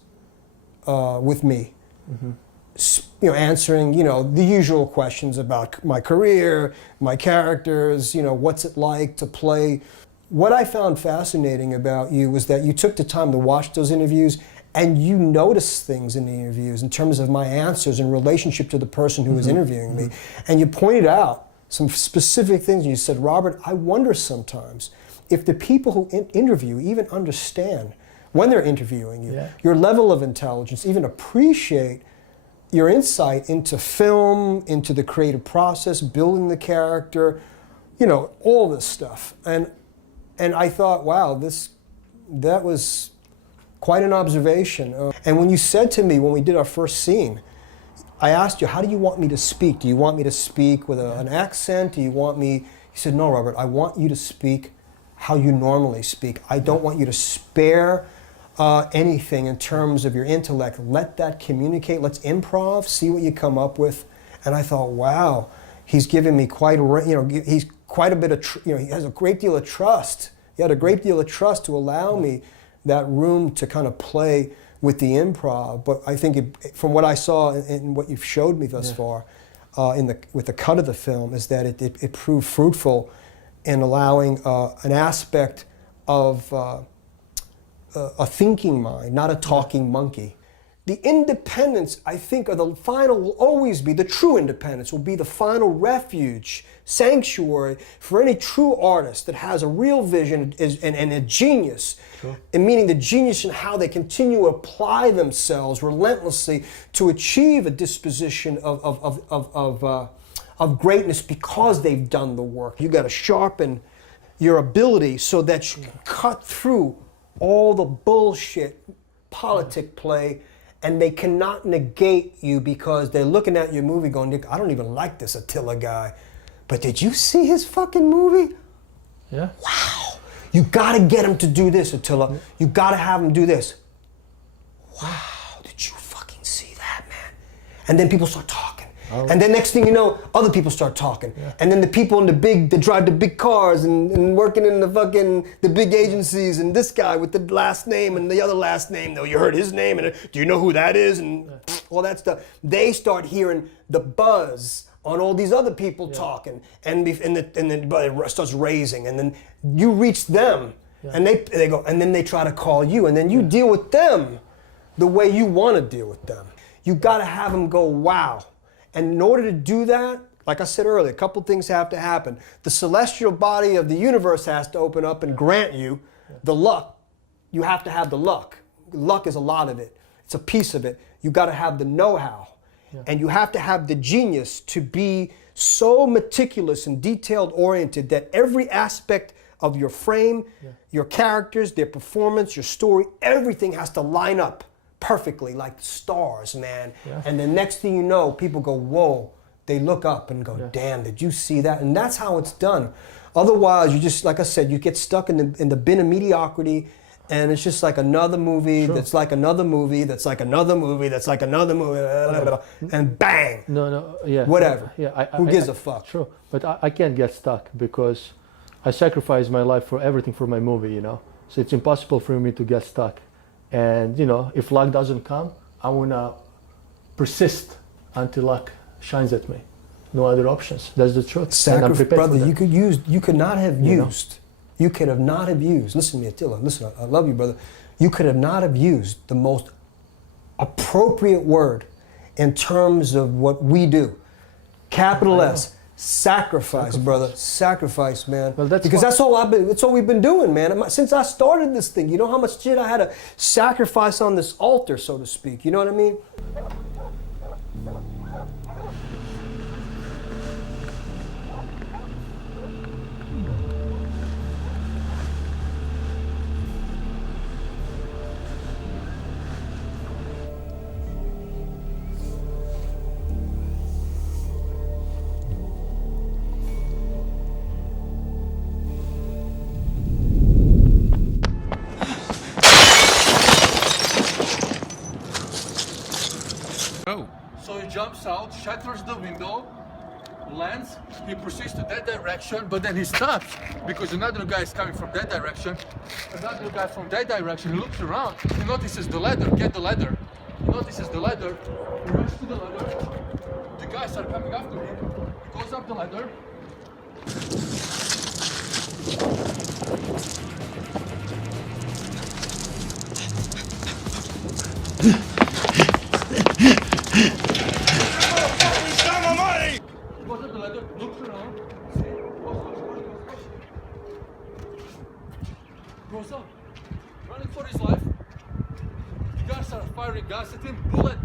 with me, you know, answering, you know, the usual questions about my career, my characters, you know, what's it like to play. What I found fascinating about you was that you took the time to watch those interviews, and you noticed things in the interviews in terms of my answers in relationship to the person who was interviewing me. And you pointed out some specific things. You said, Robert, I wonder sometimes if the people who interview even understand when they're interviewing you, your level of intelligence, even appreciate your insight into film, into the creative process, building the character, you know, all this stuff. And I thought, wow, that was quite an observation. And when you said to me, when we did our first scene, I asked you, how do you want me to speak? Do you want me to speak with an accent? Do you want me, he said, no, Robert, I want you to speak how you normally speak. I don't want you to spare anything in terms of your intellect. Let that communicate. Let's improv, see what you come up with. And I thought, wow, he's given me quite a, you know, he's quite a bit of, you know, he has a great deal of trust. He had a great deal of trust to allow me that room to kind of play with the improv. But I think from what I saw and what you've showed me thus far with the cut of the film, is that it proved fruitful in allowing an aspect of a thinking mind, not a talking monkey. The independence, I think, of the final will always be, the true independence will be the final refuge, sanctuary for any true artist that has a real vision and a genius. Sure. And meaning the genius in how they continue to apply themselves relentlessly to achieve a disposition of greatness because they've done the work. You got to sharpen your ability so that you can cut through all the bullshit politic play, and they cannot negate you because they're looking at your movie going, Nick, I don't even like this Attila guy, but did you see his fucking movie? Yeah. Wow. You gotta get him to do this, Attila. You gotta have him do this. Wow, did you fucking see that, man? And then people start talking. Oh. And then next thing you know, other people start talking. Yeah. And then the people in that drive the big cars and working in the big agencies, and this guy with the last name and the other last name, though you heard his name, and do you know who that is? And all that stuff. They start hearing the buzz on all these other people talking, and it starts raising, and then you reach them, and they go, and then they try to call you, and then you deal with them the way you want to deal with them. You got to have them go, wow. And in order to do that, like I said earlier, a couple things have to happen. The celestial body of the universe has to open up and grant you the luck. You have to have the luck. Luck is a lot of it. It's a piece of it. You got to have the know-how. Yeah. And you have to have the genius to be so meticulous and detailed oriented that every aspect of your frame, your characters, their performance, your story, everything has to line up perfectly like stars, man. Yeah. And the next thing you know, people go, whoa. They look up and go, damn, did you see that? And that's how it's done. Otherwise, you just, like I said, you get stuck in the bin of mediocrity, and it's just like another movie that's like another movie that's like another movie that's like another movie, and bang. Whatever. Who gives a fuck? Sure, but I can't get stuck because I sacrificed my life for everything for my movie, you know. So it's impossible for me to get stuck. And, you know, if luck doesn't come, I want to persist until luck shines at me. No other options. That's the truth. Sacrifice, brother, you could not have used, listen to me, Attila, listen, I love you, brother. You could have not have used the most appropriate word in terms of what we do. Capital S. Sacrifice, brother. Sacrifice, man. Well, that's all we've been doing, man. Since I started this thing, you know how much shit I had to sacrifice on this altar, so to speak. You know what I mean? So he jumps out, shatters the window, lands, he proceeds to that direction, but then he stops because another guy is coming from that direction, another guy from that direction, he looks around, he notices the ladder, get the ladder, he notices the ladder, he runs to the ladder, the guys are coming after him, he goes up the ladder, goes up, running for his life. The guys are firing gas at him, bullet.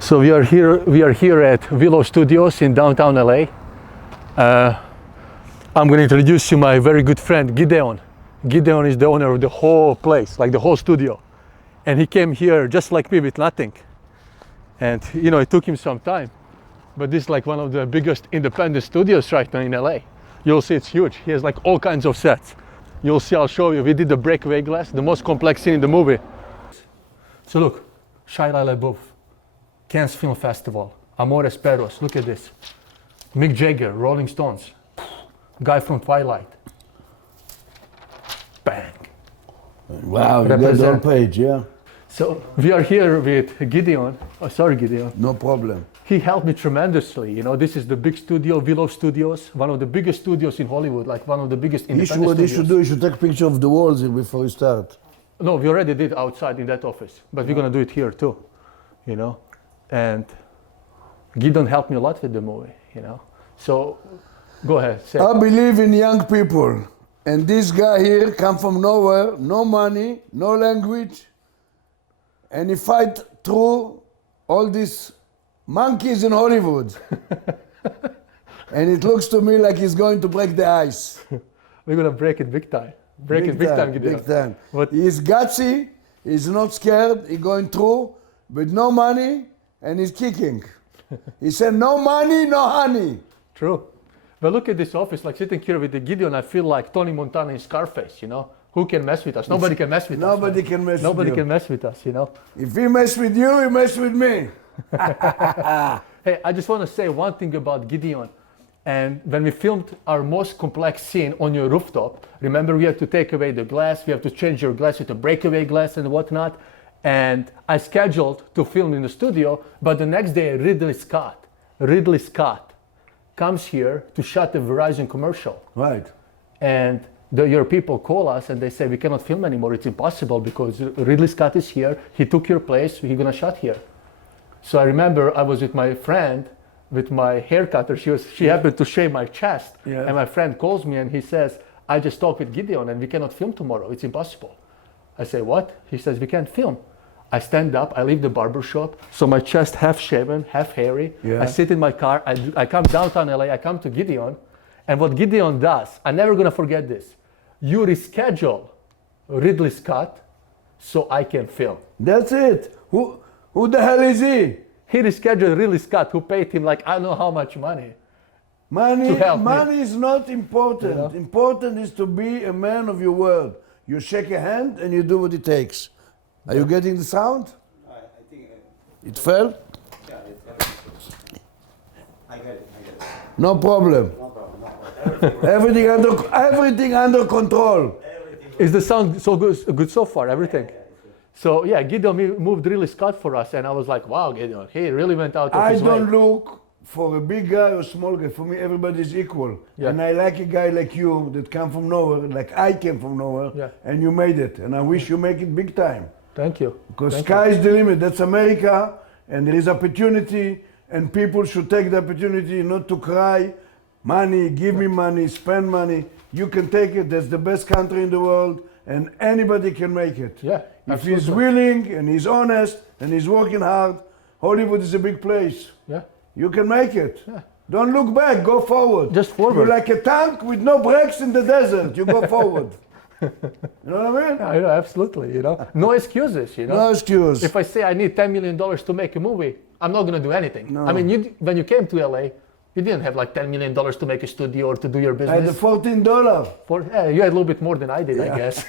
So we are here at Willow Studios in downtown LA. I'm going to introduce you my very good friend Gideon. Gideon is the owner of the whole place, like the whole studio. And he came here just like me with nothing. And you know, it took him some time, but this is like one of the biggest independent studios right now in LA. You'll see it's huge. He has like all kinds of sets. You'll see, I'll show you. We did the breakaway glass, the most complex scene in the movie. So look, Shia LaBeouf, Cannes Film Festival, Amores Perros, look at this. Mick Jagger, Rolling Stones. guy from Twilight. Bang. Wow, you got the whole page, yeah? So we are here with Gideon. Oh, sorry, Gideon. No problem. He helped me tremendously. You know, this is the big studio, Willow Studios, one of the biggest studios in Hollywood, like one of the biggest independent What you studios. should do, you should take a picture of the walls here before you start. No, we already did outside in that office, but we're gonna do it here too, you know. And Gideon helped me a lot with the movie, you know. So, go ahead. Say. I believe in young people, and this guy here come from nowhere, no money, no language, and he fight through all these monkeys in Hollywood. And it looks to me like he's going to break the ice. We're gonna break it big time. Break it big time, Gideon. Big time. What? He's gutsy, he's not scared, he's going through with no money, and he's kicking. He said, no money, no honey. True. But look at this office, like sitting here with the Gideon, I feel like Tony Montana in Scarface, you know? Who can mess with us? Nobody can mess with us. Nobody can mess with you. Nobody can mess with us, you know? If he mess with you, he mess with me. Hey, I just want to say one thing about Gideon. And when we filmed our most complex scene on your rooftop, remember we had to take away the glass, we have to change your glass with a breakaway glass and whatnot. And I scheduled to film in the studio, but the next day Ridley Scott comes here to shot the Verizon commercial. Right. And your people call us and they say, we cannot film anymore, it's impossible because Ridley Scott is here, he took your place, he's gonna shot here. So I remember I was with my friend, with my hair cutter, she happened to shave my chest. Yeah. And my friend calls me and he says, I just talked with Gideon and we cannot film tomorrow, it's impossible. I say, what? He says, we can't film. I stand up, I leave the barber shop, so my chest half shaven, half hairy. Yeah. I sit in my car, I come downtown LA, I come to Gideon, and what Gideon does, I'm never gonna forget this. You reschedule Ridley Scott so I can film. That's it. Who the hell is he? He rescheduled Ridley Scott, who paid him like I don't know how much money. Money me. is not important. You know? Important is to be a man of your word. You shake a hand and you do what it takes. Are you getting the sound? I think it fell? Yeah, I get it. No problem. Everything under control. Is the sound so good so far, everything? So yeah, Gideon moved Ridley Scott for us and I was like, wow, Gideon, he really went out of his way. I don't look for a big guy or small guy. For me, everybody is equal. Yeah. And I like a guy like you that come from nowhere, like I came from nowhere, Yeah. and you made it. And I wish you make it big time. Thank you. Because Thank sky you. is the limit. That's America, and there is opportunity, and people should take the opportunity not to cry, money, give me money, spend money. You can take it. That's the best country in the world, and anybody can make it. Yeah, If he's absolutely. willing, and he's honest, and he's working hard, Hollywood is a big place. Yeah. You can make it. Yeah. Don't look back, go forward. Just forward. You're like a tank with no brakes in the desert. You go forward. You know what I mean? Yeah, I know, absolutely, you know. No excuses, you know. No excuse. If I say I need $10 million to make a movie, I'm not gonna do anything. No. I mean, when you came to LA, you didn't have like $10 million to make a studio or to do your I had the business. $14. You had a little bit more than I did, Yeah. I guess.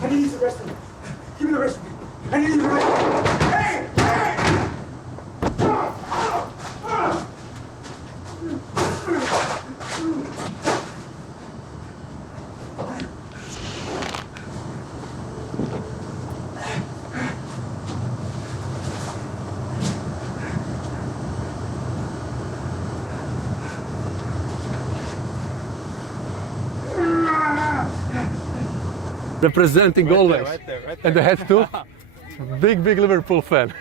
I need to use the restroom. Give me the restroom. I need to use the restroom. Hey! Hey! Representing always. right there. And the head too? Big Liverpool fan.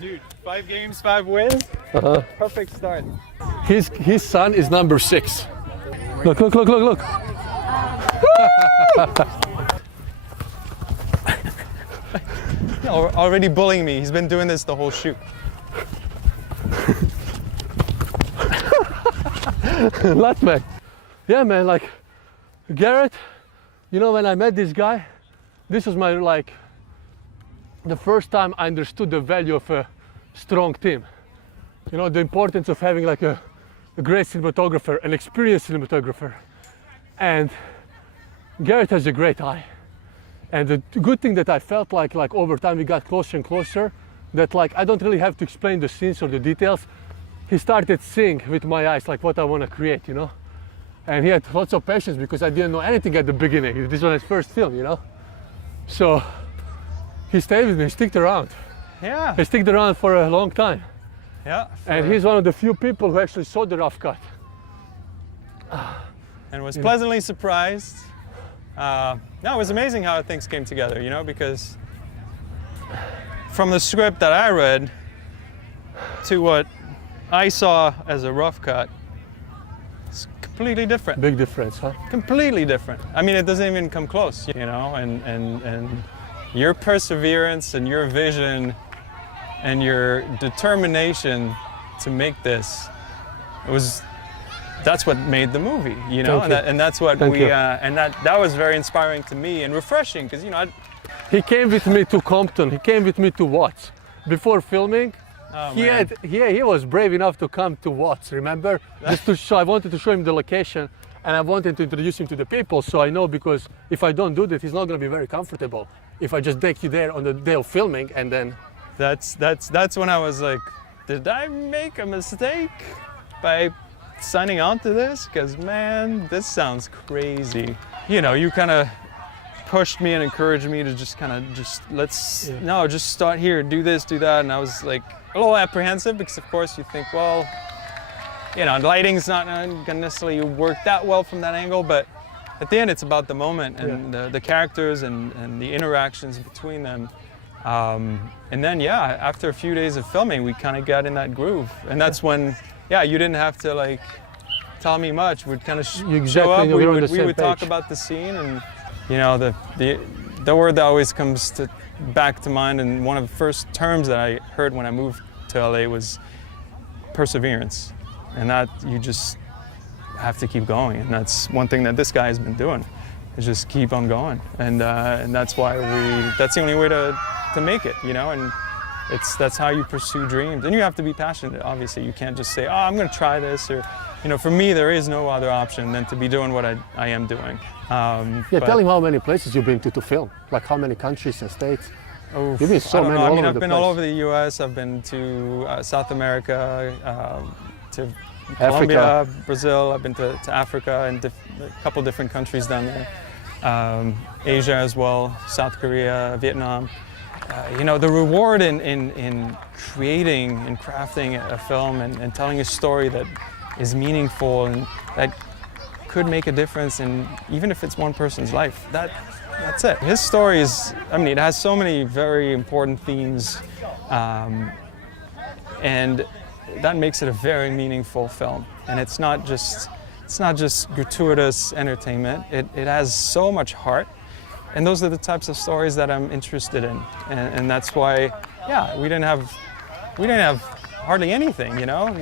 Dude, 5 games, 5 wins. Uh-huh. Perfect start. His son is number 6. Look. already bullying me. He's been doing this the whole shoot. Nutmeg. Yeah, man, like Garrett, you know, when I met this guy, this was my, like, the first time I understood the value of a strong team. You know, the importance of having like a great cinematographer, an experienced cinematographer. And Garrett has a great eye. And the good thing that I felt like over time we got closer and closer, that like I don't really have to explain the scenes or the details. He started seeing with my eyes like what I want to create, you know. And he had lots of patience because I didn't know anything at the beginning. This was his first film, you know. So he stayed with me, he stuck around. Yeah. He stuck around for a long time. Yeah. And he's one of the few people who actually saw the rough cut. And was pleasantly surprised. No, it was amazing how things came together, you know, because from the script that I read to what I saw as a rough cut, it's completely different. Big difference, huh? Completely different. I mean, it doesn't even come close, you know, and your perseverance and your vision and your determination to make this, that's what made the movie, you know, and that's what and that was very inspiring to me and refreshing, because, you know, he came with me to Compton. He came with me to Watts before filming. Oh, he was brave enough to come to Watts, remember? Just to show, I wanted to show him the location and I wanted to introduce him to the people, so I know, because if I don't do that, he's not going to be very comfortable if I just take you there on the day of filming. And then that's when I was like, did I make a mistake by signing on to this? Because, man, this sounds crazy. You know, you kind of pushed me and encouraged me to just just start here, do this, do that. And I was like a little apprehensive because, of course, you think, well, you know, lighting's not going to necessarily work that well from that angle, but at the end it's about the moment and the characters and the interactions between them. And then, yeah, after a few days of filming, we kind of got in that groove. And that's when, yeah, you didn't have to like tell me much. We'd kind of show up, we would talk about the scene, and, you know, the word that always comes back to mind, and one of the first terms that I heard when I moved to LA was perseverance. And that you just have to keep going. And that's one thing that this guy has been doing, is just keep on going. And that's why that's the only way to make it, you know, and that's how you pursue dreams. And you have to be passionate, obviously. You can't just say, oh, I'm going to try this, or, you know, for me, there is no other option than to be doing what I am doing. Tell him how many places you've been to film, like how many countries and states. You've been so many. I mean, I've been all over the U.S. I've been to South America, to Colombia, Brazil. I've been to Africa and a couple different countries down there. Asia as well, South Korea, Vietnam. You know, the reward in creating and crafting a film and telling a story that is meaningful and that could make a difference, and even if it's one person's life, that's it. His story is, I mean, it has so many very important themes, and that makes it a very meaningful film. And it's not just gratuitous entertainment. It has so much heart, and those are the types of stories that I'm interested in. And that's why, yeah, we didn't have hardly anything, you know.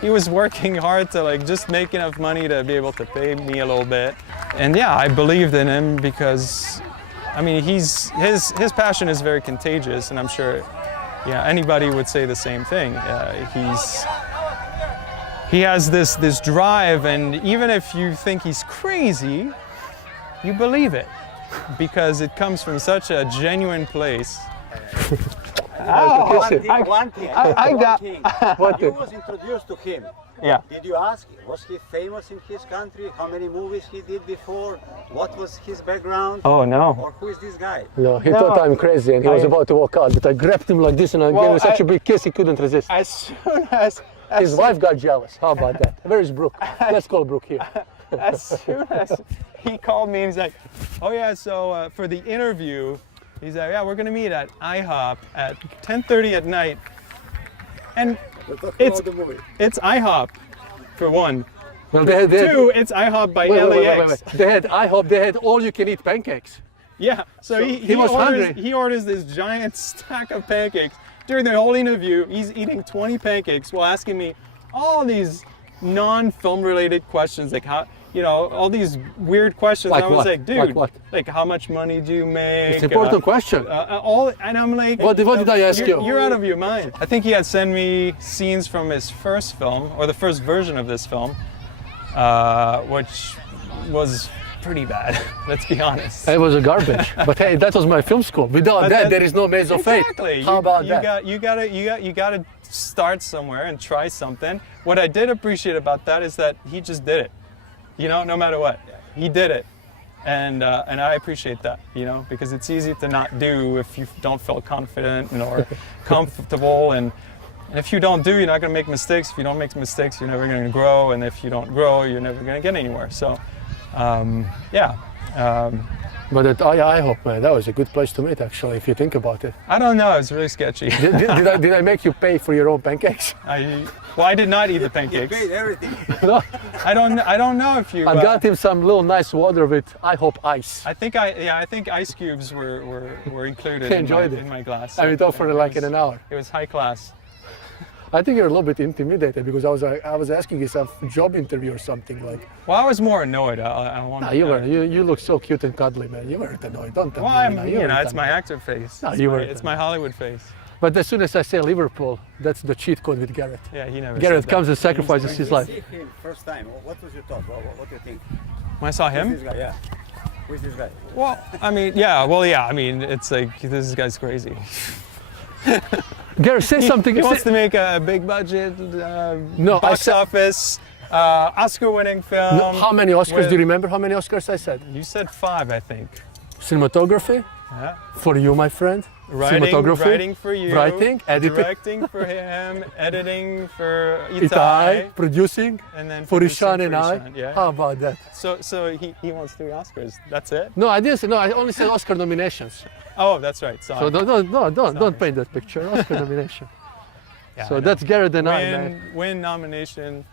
He was working hard to like just make enough money to be able to pay me a little bit. And yeah, I believed in him because, I mean, his passion is very contagious, and I'm sure, yeah, anybody would say the same thing. He has this drive, and even if you think he's crazy, you believe it because it comes from such a genuine place. One thing. What You was introduced to him. Yeah. Did you ask, was he famous in his country? How many movies he did before? What was his background? Oh, no. Or who is this guy? No, he thought I'm crazy, and he was about to walk out, but I grabbed him like this and I gave him such a big kiss he couldn't resist. As soon as his wife got jealous. How about that? Where is Brooke? Let's call Brooke here. As soon as he called me, he's like, oh yeah, so for the interview, he's like, yeah, we're gonna meet at IHOP at 10:30 at night. And it's IHOP, for one. Well, Two, it's IHOP by LAX. They had IHOP, they had all-you-can-eat pancakes. Yeah, so he was hungry. He orders this giant stack of pancakes. During the whole interview, he's eating 20 pancakes while asking me all these non-film related questions, like how, all these weird questions. Like I was what? like, dude, Like what? how much money do you make? It's an important question. And I'm like, What did I ask you? You're out of your mind. I think he had sent me scenes from his first film, or the first version of this film, which was pretty bad. Let's be honest. It was a garbage. But hey, that was my film school. Without that, there is no Maze of Fate. Exactly. How about that? You gotta start somewhere and try something. What I did appreciate about that is that he just did it. No matter what, he did it, and I appreciate that. Because it's easy to not do if you don't feel confident or comfortable, and if you don't do, you're not gonna make mistakes. If you don't make mistakes, you're never gonna grow, and if you don't grow, you're never gonna get anywhere. So. But at IHOP, man, that was a good place to meet, actually, if you think about it. I don't know, it's really sketchy. Did I make you pay for your own pancakes? I did not eat the pancakes. You paid everything. No. I don't know if you. I got him some little nice water with IHOP ice. I think ice cubes were included in my glass. I mean, offered like in an hour. It was high class. I think you're a little bit intimidated because I was asking you some job interview or something like. Well, I was more annoyed. I want. No, you look so cute and cuddly, man. You weren't annoyed. Don't tell me. It's my actor face. No, It's my Hollywood face. But as soon as I say Liverpool, that's the cheat code with Garrett. Yeah, he never. Garrett said comes that. and sacrifices his life. See him first time. What was your thought? What do you think? When I saw him. Who's this guy? Yeah. Who's this guy? Well, I mean, it's like this guy's crazy. Garrett, say something. He wants to make a big budget, box office, Oscar-winning film. No, how many Oscars do you remember? How many Oscars I said? You said 5, I think. Cinematography? Yeah. For you, my friend. Cinematography. Writing for you. Writing, editing. Directing for him. Editing for Itai. Itai. Producing. And then for Ishan and I. Ishan, yeah. How about that? So he wants 3 Oscars. That's it? No, I didn't say. No, I only said Oscar nominations. Oh, that's right. Sorry. So don't paint that picture. Oscar nomination. Yeah, so that's Garrett and I, man. Win nomination.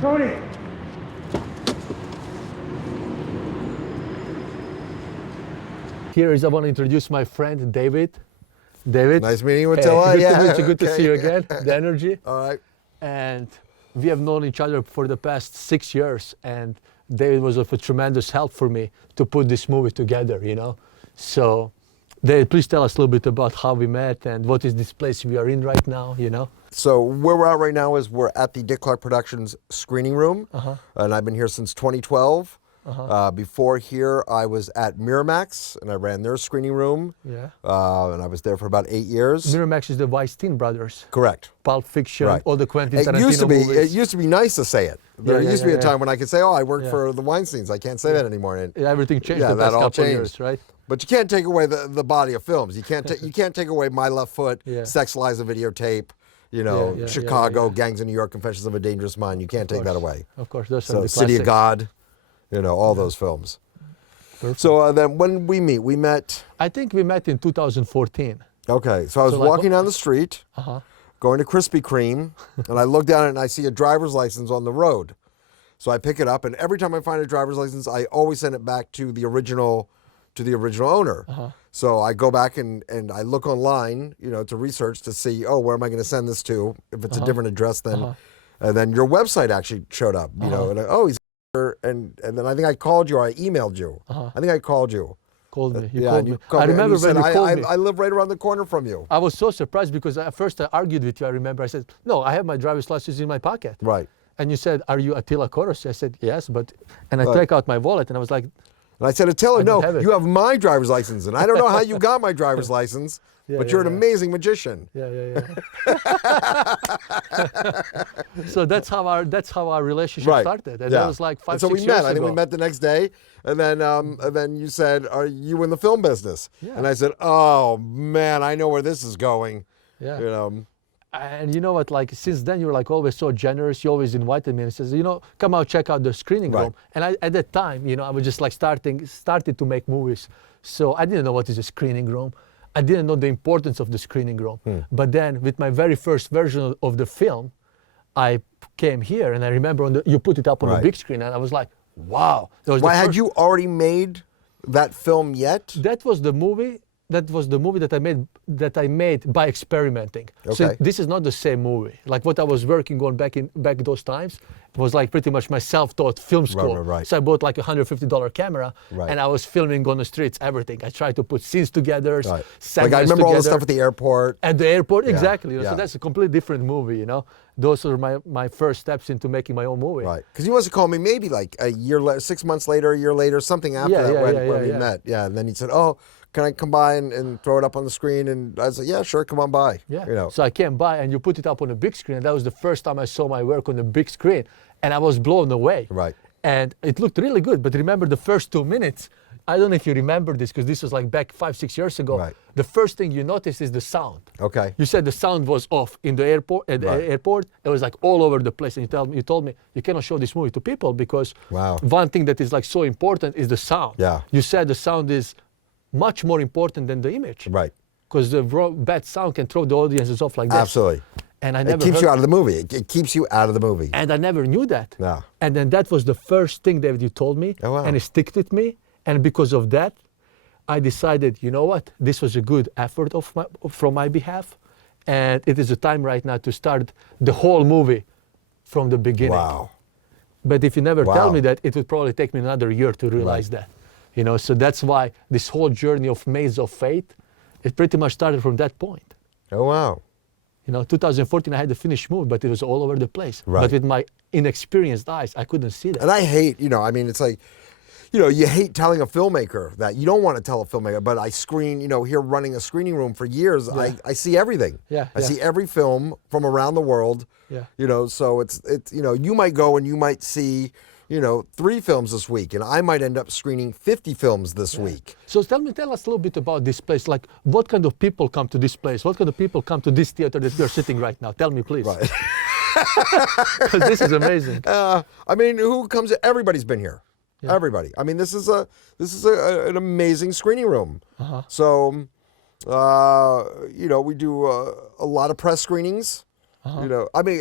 Tony! Here is I want to introduce my friend David. David. Nice meeting you, Attila. Good to see you again. The energy. All right. And we have known each other for the past 6 years, and David was of a tremendous help for me to put this movie together, So, David, please tell us a little bit about how we met and what is this place we are in right now, So where we're at right now is we're at the Dick Clark Productions screening room, and I've been here since 2012. Before here, I was at Miramax, and I ran their screening room. Yeah. And I was there for about 8 years. Miramax is the Weinstein brothers. Correct. Pulp Fiction, Right. all the Quentin Tarantino It movies. used to be nice to say it. There used to be a time when I could say, "Oh, I worked Yeah. for the Weinsteins." I can't say that anymore. And Everything changed the that past all couple of changed. years, right? But you can't take away the body of films. You can't take away My Left Foot, Yeah. Sex, Lies, and Videotape. Chicago, Gangs of New York, Confessions of a Dangerous Mind. You can't take that away. Of course, those are So the City of classics. God, all those films. Perfect. So then when we met. I think we met in 2014. Okay, so I was walking down the street, going to Krispy Kreme, and I look down and I see a driver's license on the road. So I pick it up, and every time I find a driver's license, I always send it back to the original owner. So I go back and I look online, to research to see, where am I going to send this to? If it's a different address, and then your website actually showed up. And he's here, and then I think I called you or I emailed you. I think I called you. Called me. You Yeah, called and you me. called I me, and remember you when said, you called me. I live right around the corner from you. I was so surprised because at first I argued with you. I remember I said, "No, I have my driver's license in my pocket." Right. And you said, "Are you Attila Koros?" I said, "Yes," and I Right. took out my wallet and I was like, And I said, Attila, I don't no, have it. you have my driver's license. And I don't know how you got my driver's license, but you're an amazing magician. Yeah. So that's how our relationship started. And that was like 5, And so 6 we years met. I think ago. we met the next day. And then you said, "Are you in the film business?" Yeah. And I said, "Oh man, I know where this is going." Yeah. And you know what, like since then you're like always so generous. You always invited me and says, you know, come out, check out the screening room. And at that time, you know, I was just like started to make movies. So I didn't know what is a screening room. I didn't know the importance of the screening room. But then with my very first version of the film, I came here and I remember you put it up on the big screen and I was like, wow. Why had you already made that film yet? That was the movie. That was the movie that I made by experimenting. So this is not the same movie. Like what I was working on back those times, it was like pretty much my self-taught film school. So I bought like $150 camera and I was filming on the streets, everything. I tried to put scenes together, segments like I remember together. all the stuff at the airport. At the airport, exactly. You know, so that's a completely different movie, you know. Those are my first steps into making my own movie. Right, because you must have called me maybe like a year, 6 months later, a year later, something after that when we met. Yeah, and then he said, oh, can I come by and throw it up on the screen? And I said, yeah, sure, come on by. Yeah. You know. So I came by and you put it up on the big screen. And that was the first time I saw my work on the big screen. And I was blown away. Right. And it looked really good. But remember the first 2 minutes, I don't know if you remember this because this was like back 5-6 years ago. Right. The first thing you notice is the sound. Okay. You said the sound was off in the airport. At the airport, it was like all over the place. And you told me you cannot show this movie to people because one thing that is like so important is the sound. Yeah. You said the sound is much more important than the image. Right. Because the bad sound can throw the audiences off like that. Absolutely. And I never it keeps you out of the movie. It keeps you out of the movie. And I never knew that. Yeah. And then that was the first thing, David, you told me. Oh, wow. And it stuck with me. And because of that, I decided, you know what? This was a good effort from my behalf. And it is the time right now to start the whole movie from the beginning. Wow. But if you never tell me that, it would probably take me another year to realize that. You know, so that's why this whole journey of Maze of Fate, it pretty much started from that point. Oh, wow. You know, 2014, I had the finished movie, but it was all over the place. Right. But with my inexperienced eyes, I couldn't see that. And I hate, you know, I mean, it's like, you know, you hate telling a filmmaker that. You don't want to tell a filmmaker, but I screen, you know, here running a screening room for years, I see everything. I see every film from around the world. You know, so it's you know, you might go and you might see, you know, 3 films this week, and I might end up screening 50 films this week. So tell us a little bit about this place. Like, what kind of people come to this place? What kind of people come to this theater that you're sitting right now? Tell me, please. Right. Because this is amazing. I mean, who comes? Everybody's been here. Everybody. I mean, this is an amazing screening room. So, you know, we do a lot of press screenings. You know, I mean,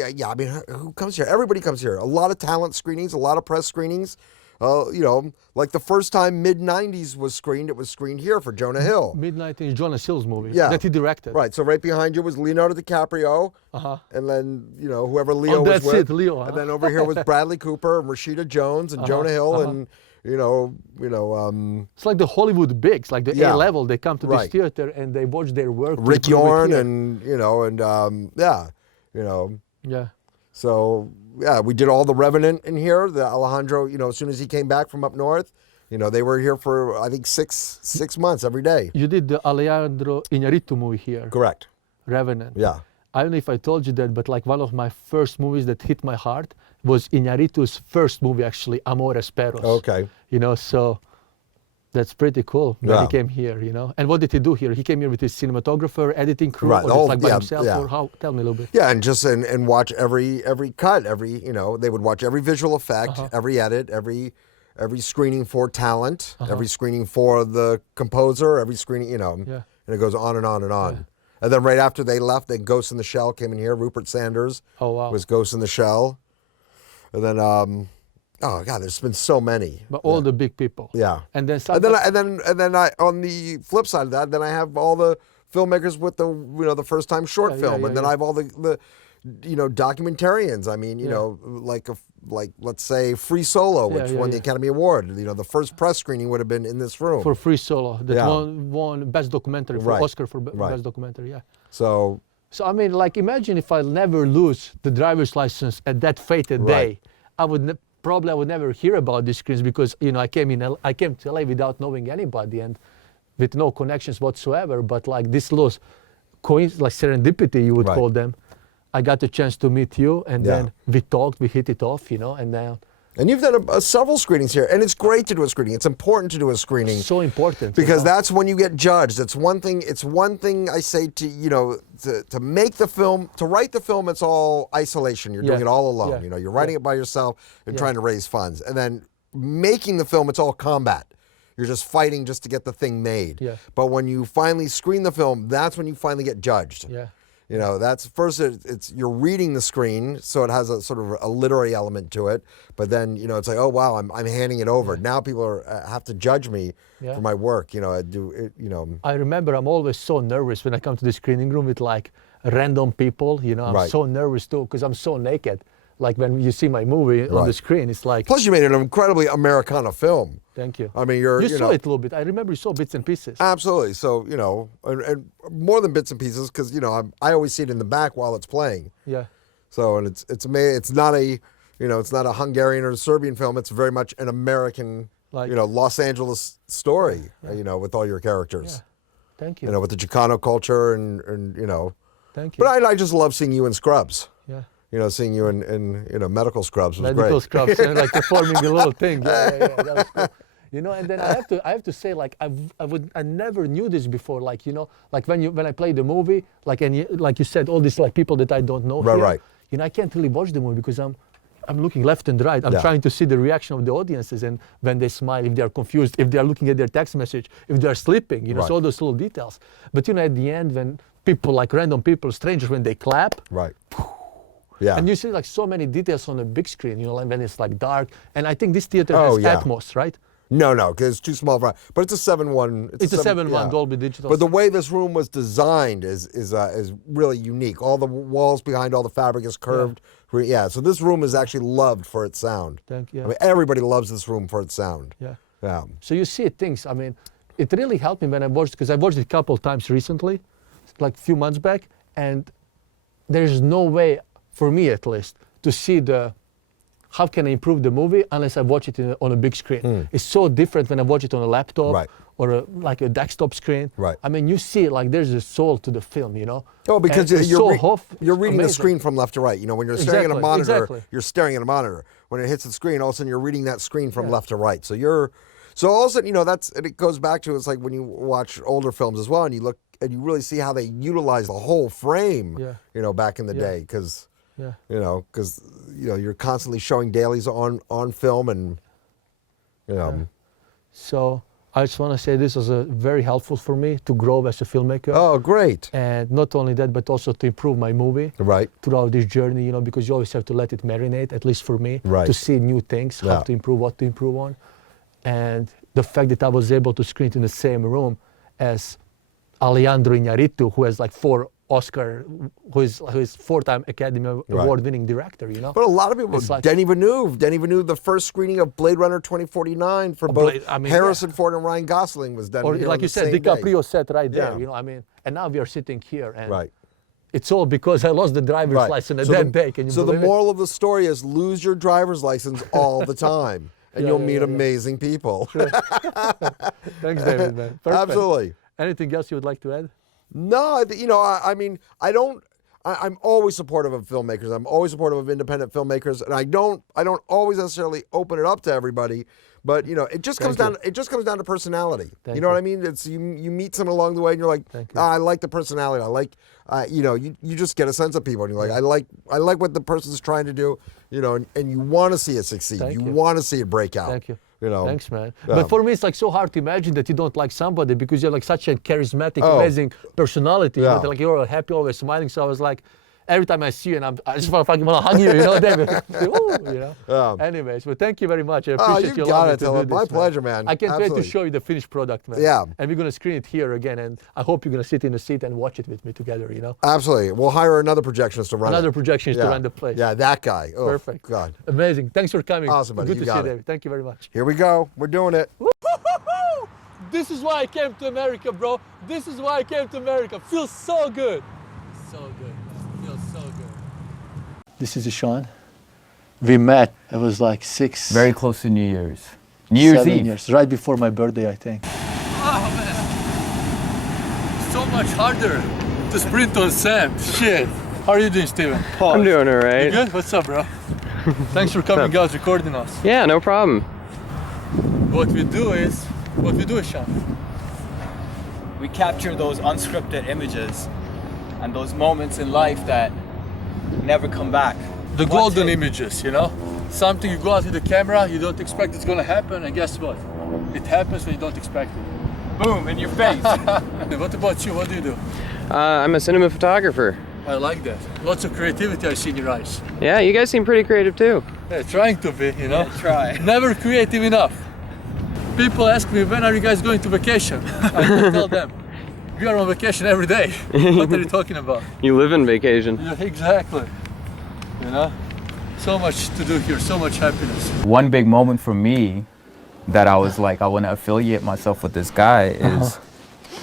who comes here? Everybody comes here. A lot of talent screenings, a lot of press screenings. You know, like the first time mid-90s was screened, it was screened here for Jonah Hill. Mid-90s, Jonah Hill's movie that he directed. Right, so right behind you was Leonardo DiCaprio, and then, you know, whoever Leo was that's with. it, Leo. And then over here was Bradley Cooper and Rashida Jones and Jonah Hill and, you know. It's like the Hollywood bigs, like the A level. They come to this theater and they watch their work. Rick Yorn and, you know, and you know. Yeah. So, yeah, we did all the Revenant in here. The Alejandro, you know, as soon as he came back from up north, you know, they were here for, I think, six months every day. You did the Alejandro Iñárritu movie here. Correct. Revenant. Yeah. I don't know if I told you that, but like one of my first movies that hit my heart was Iñárritu's first movie, actually, Amores Perros. Okay. You know, so that's pretty cool that he came here, you know. And what did he do here? He came here with his cinematographer, editing crew, or just like by himself, or how? Tell me a little bit. Yeah, and just and watch every cut, you know, they would watch every visual effect, every edit, every screening for talent, every screening for the composer, every screening, you know, and it goes on and on and on. Yeah. And then right after they left, then Ghost in the Shell came in here. Rupert Sanders was Ghost in the Shell. And then, oh God, there's been so many. But all the big people. Yeah. And then on the flip side of that, then I have all the filmmakers with the, you know, the first time short film, and then I have all the you know, documentarians. I mean, you know, like let's say Free Solo, which won the Academy Award. You know, the first press screening would have been in this room. For Free Solo, that won Best Documentary, for Oscar for Best Documentary, So I mean, like, imagine if I never lose the driver's license at that fated day, I would probably never hear about these screens, because, you know, I came to LA without knowing anybody and with no connections whatsoever. But like this loss, like serendipity, you would call them. I got the chance to meet you, and then we talked, we hit it off, you know, and then And you've done several screenings here, and it's great to do a screening. It's important to do a screening. So important. Because that's when you get judged. It's one thing I say to, to make the film, to write the film, it's all isolation. You're doing it all alone. You're writing it by yourself and trying to raise funds. And then making the film, it's all combat. You're just fighting just to get the thing made. Yeah. But when you finally screen the film, that's when you finally get judged. Yeah. That's first. It's you're reading the screen, so it has a sort of a literary element to it. But then it's like, oh wow, I'm handing it over. Now people have to judge me for my work. I remember I'm always so nervous when I come to the screening room with like random people. I'm so nervous too because I'm so naked. Like when you see my movie on the screen, it's like. Plus, you made an incredibly Americana film. Thank you. I mean, you saw it a little bit. I remember you saw bits and pieces. Absolutely. So and more than bits and pieces, because I always see it in the back while it's playing. Yeah. So and it's not a it's not a Hungarian or a Serbian film. It's very much an American Los Angeles story. With all your characters. Yeah. Thank you. With the Chicano culture and Thank you. But I just love seeing you in scrubs. Yeah. Seeing you in medical scrubs was medical great. scrubs and like performing a little thing. Yeah, that was cool. And then I have to say, like I never knew this before. Like like when I play the movie, like like you said, all these like people that I don't know. Right. I can't really watch the movie because I'm looking left and right. I'm trying to see the reaction of the audiences and when they smile, if they are confused, if they are looking at their text message, if they are sleeping. So all those little details. But at the end, when people like random people, strangers, when they clap. Right. Yeah. And you see like so many details on the big screen, like when it's like dark. And I think this theater has Atmos, right? No, because it's too small. But it's a 7.1. It's a 7.1 Dolby Digital. But the way this room was designed is really unique. All the walls behind all the fabric is curved. Yeah. So this room is actually loved for its sound. Thank you. I mean, everybody loves this room for its sound. Yeah. Yeah. So you see things. I mean, it really helped me when I watched, because I watched it a couple of times recently, like a few months back, and there's no way, for me at least, to see how can I improve the movie unless I watch it on a big screen. It's so different when I watch it on a laptop or like a desktop screen. Right. I mean, you see like there's a soul to the film, Oh, because you're reading the amazing. screen from left to right. When you're staring at a monitor, Exactly. you're staring at a monitor. When it hits the screen, all of a sudden you're reading that screen from left to right. So all of a sudden, and it goes back to, it's like when you watch older films as well, and you look and you really see how they utilize the whole frame, back in the day, because. Yeah. Because you're constantly showing dailies on film, and So I just want to say this was very helpful for me to grow as a filmmaker. Oh, great! And not only that, but also to improve my movie. Right. Throughout this journey, because you always have to let it marinate, at least for me, right. to see new things, how to improve, what to improve on, and the fact that I was able to screen it in the same room as Alejandro Iñárritu, who has like 4 Oscar, who is 4-time Academy Award-winning director, But a lot of people, like, Denis Villeneuve, the first screening of Blade Runner 2049 for both Harrison Ford and Ryan Gosling was done. Or like you said, DiCaprio sat right there, Yeah. and now we are sitting here, and it's all because I lost the driver's license at that day. Can you so the believe it? moral of the story is lose your driver's license all the time, and you'll meet amazing people. Sure. Thanks, David, man. Perfect. Absolutely. Anything else you would like to add? No, I'm always supportive of filmmakers. I'm always supportive of independent filmmakers, and I don't always necessarily open it up to everybody. But it just comes down. It just comes down to personality. You know what I mean? It's you meet someone along the way, and you're like, I like the personality. I like, you just get a sense of people, and you're like, I like what the person's trying to do. And you want to see it succeed. You want to see it break out. Thank you. Thanks, man. But for me, it's like so hard to imagine that you don't like somebody because you're like such a charismatic, amazing personality. Like you're happy, always smiling. So I was like, every time I see you, and I just want to hug you, David. Anyways, but thank you very much. I appreciate you allowing me to do this. My pleasure, man. I can't wait to show you the finished product, man. Yeah. And we're gonna screen it here again, and I hope you're gonna sit in a seat and watch it with me together. Absolutely. We'll hire another projectionist to run Another projectionist to run the place. Yeah, that guy. Oh, perfect. God. Amazing. Thanks for coming. Awesome, buddy. Good to see you, David. Thank you very much. Here we go. We're doing it. Woo-hoo-hoo-hoo! This is why I came to America, bro. This is why I came to America. Feels so good. So good. Feels so good. This is Sean. We met, it was like 6. Very close to New Year's. New Year's 7 Eve. years, right before my birthday, I think. Oh man, so much harder to sprint on sand. Shit. How are you doing, Steven? I'm doing all right. You good? What's up, bro? Thanks for coming, guys, recording us. Yeah, no problem. What we do is, Sean? We capture those unscripted images and those moments in life that never come back. The golden images, you know? Something you go out with the camera, you don't expect it's gonna happen, and guess what? It happens when you don't expect it. Boom, in your face. What about you? What do you do? I'm a cinema photographer. I like that. Lots of creativity I see in your eyes. Yeah, you guys seem pretty creative too. Yeah, trying to be, you know? Yeah, try. Never creative enough. People ask me, when are you guys going to vacation? I tell them, we are on vacation every day. What are you talking about? You live in vacation. Yeah, exactly. You know? So much to do here, so much happiness. One big moment for me that I was like, I want to affiliate myself with this guy is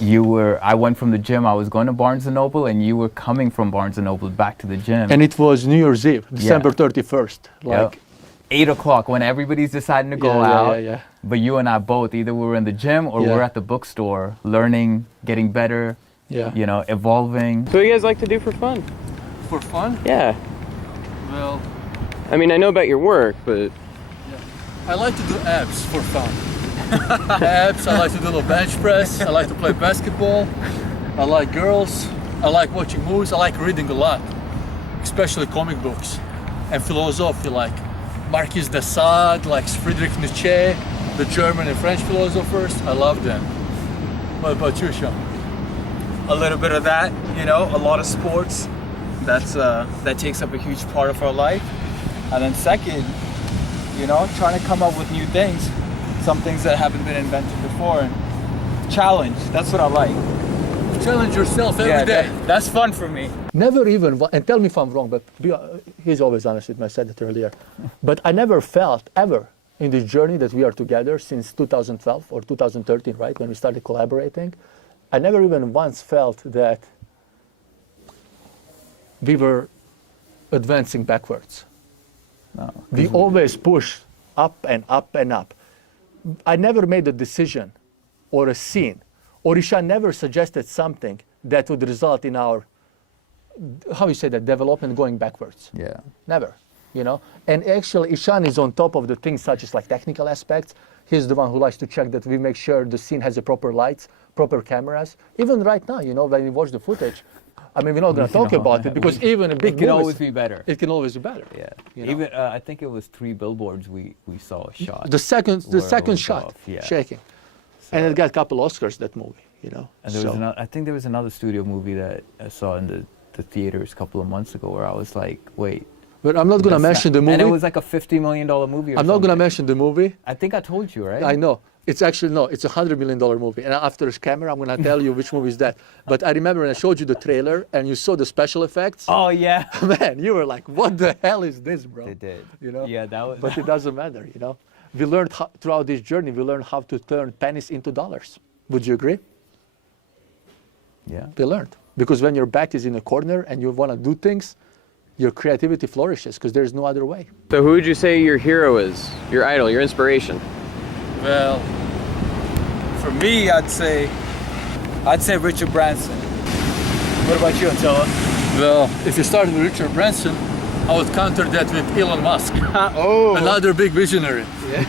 I went from the gym, I was going to Barnes & Noble, and you were coming from Barnes & Noble back to the gym. And it was New Year's Eve, December 31st. Like 8 o'clock when everybody's deciding to go out. Yeah. But you and I both, either we were in the gym or we're at the bookstore, learning, getting better, you know, evolving. So what do you guys like to do for fun? For fun? Yeah. Well, I mean, I know about your work, but... I like to do abs for fun. Abs, I like to do a little bench press, I like to play basketball, I like girls, I like watching movies, I like reading a lot, especially comic books and philosophy like Marquis de Sade, like Friedrich Nietzsche, the German and French philosophers. I love them. What about you, Sean? A little bit of that, you know, a lot of sports. That takes up a huge part of our life. And then second, you know, trying to come up with new things, some things that haven't been invented before, and challenge. That's what I like. Challenge yourself every day. That's fun for me. Never even, and tell me if I'm wrong, but he's always honest with me, I said it earlier. But I never felt ever in this journey that we are together since 2012 or 2013, right, when we started collaborating, I never even once felt that we were advancing backwards. No. We always push up and up and up. I never made a decision or a scene, or Ishan never suggested something that would result in our, how you say that, development going backwards. Yeah. Never, you know? And actually Ishan is on top of the things such as like technical aspects. He's the one who likes to check that we make sure the scene has the proper lights, proper cameras. Even right now, you know, when we watch the footage, I mean, we're not going to talk about it because even a big It can movies, always be better. It can always be better. Yeah. You know? Even I think it was 3 billboards we saw a shot. The second shot, off, yeah. shaking. And it got a couple Oscars, that movie, you know. And there was another, I think there was another studio movie that I saw in the theaters a couple of months ago where I was like, wait. But I'm not going to mention the movie. And it was like a $50 million movie or I'm not going to mention the movie. I think I told you, right? I know. It's actually, no, it's $100 million movie. And after this camera, I'm going to tell you which movie is that. But I remember when I showed you the trailer and you saw the special effects. Oh, yeah. Man, you were like, what the hell is this, bro? They did. You know? Yeah, that was. But it doesn't matter, you know? We learned throughout this journey, we learned how to turn pennies into dollars. Would you agree? Yeah. We learned. Because when your back is in a corner and you want to do things, your creativity flourishes because there's no other way. So who would you say your hero is? Your idol, your inspiration? Well, for me, I'd say Richard Branson. What about you, Attila? Well, if you started with Richard Branson, I would counter that with Elon Musk. Oh. Another big visionary. Yeah.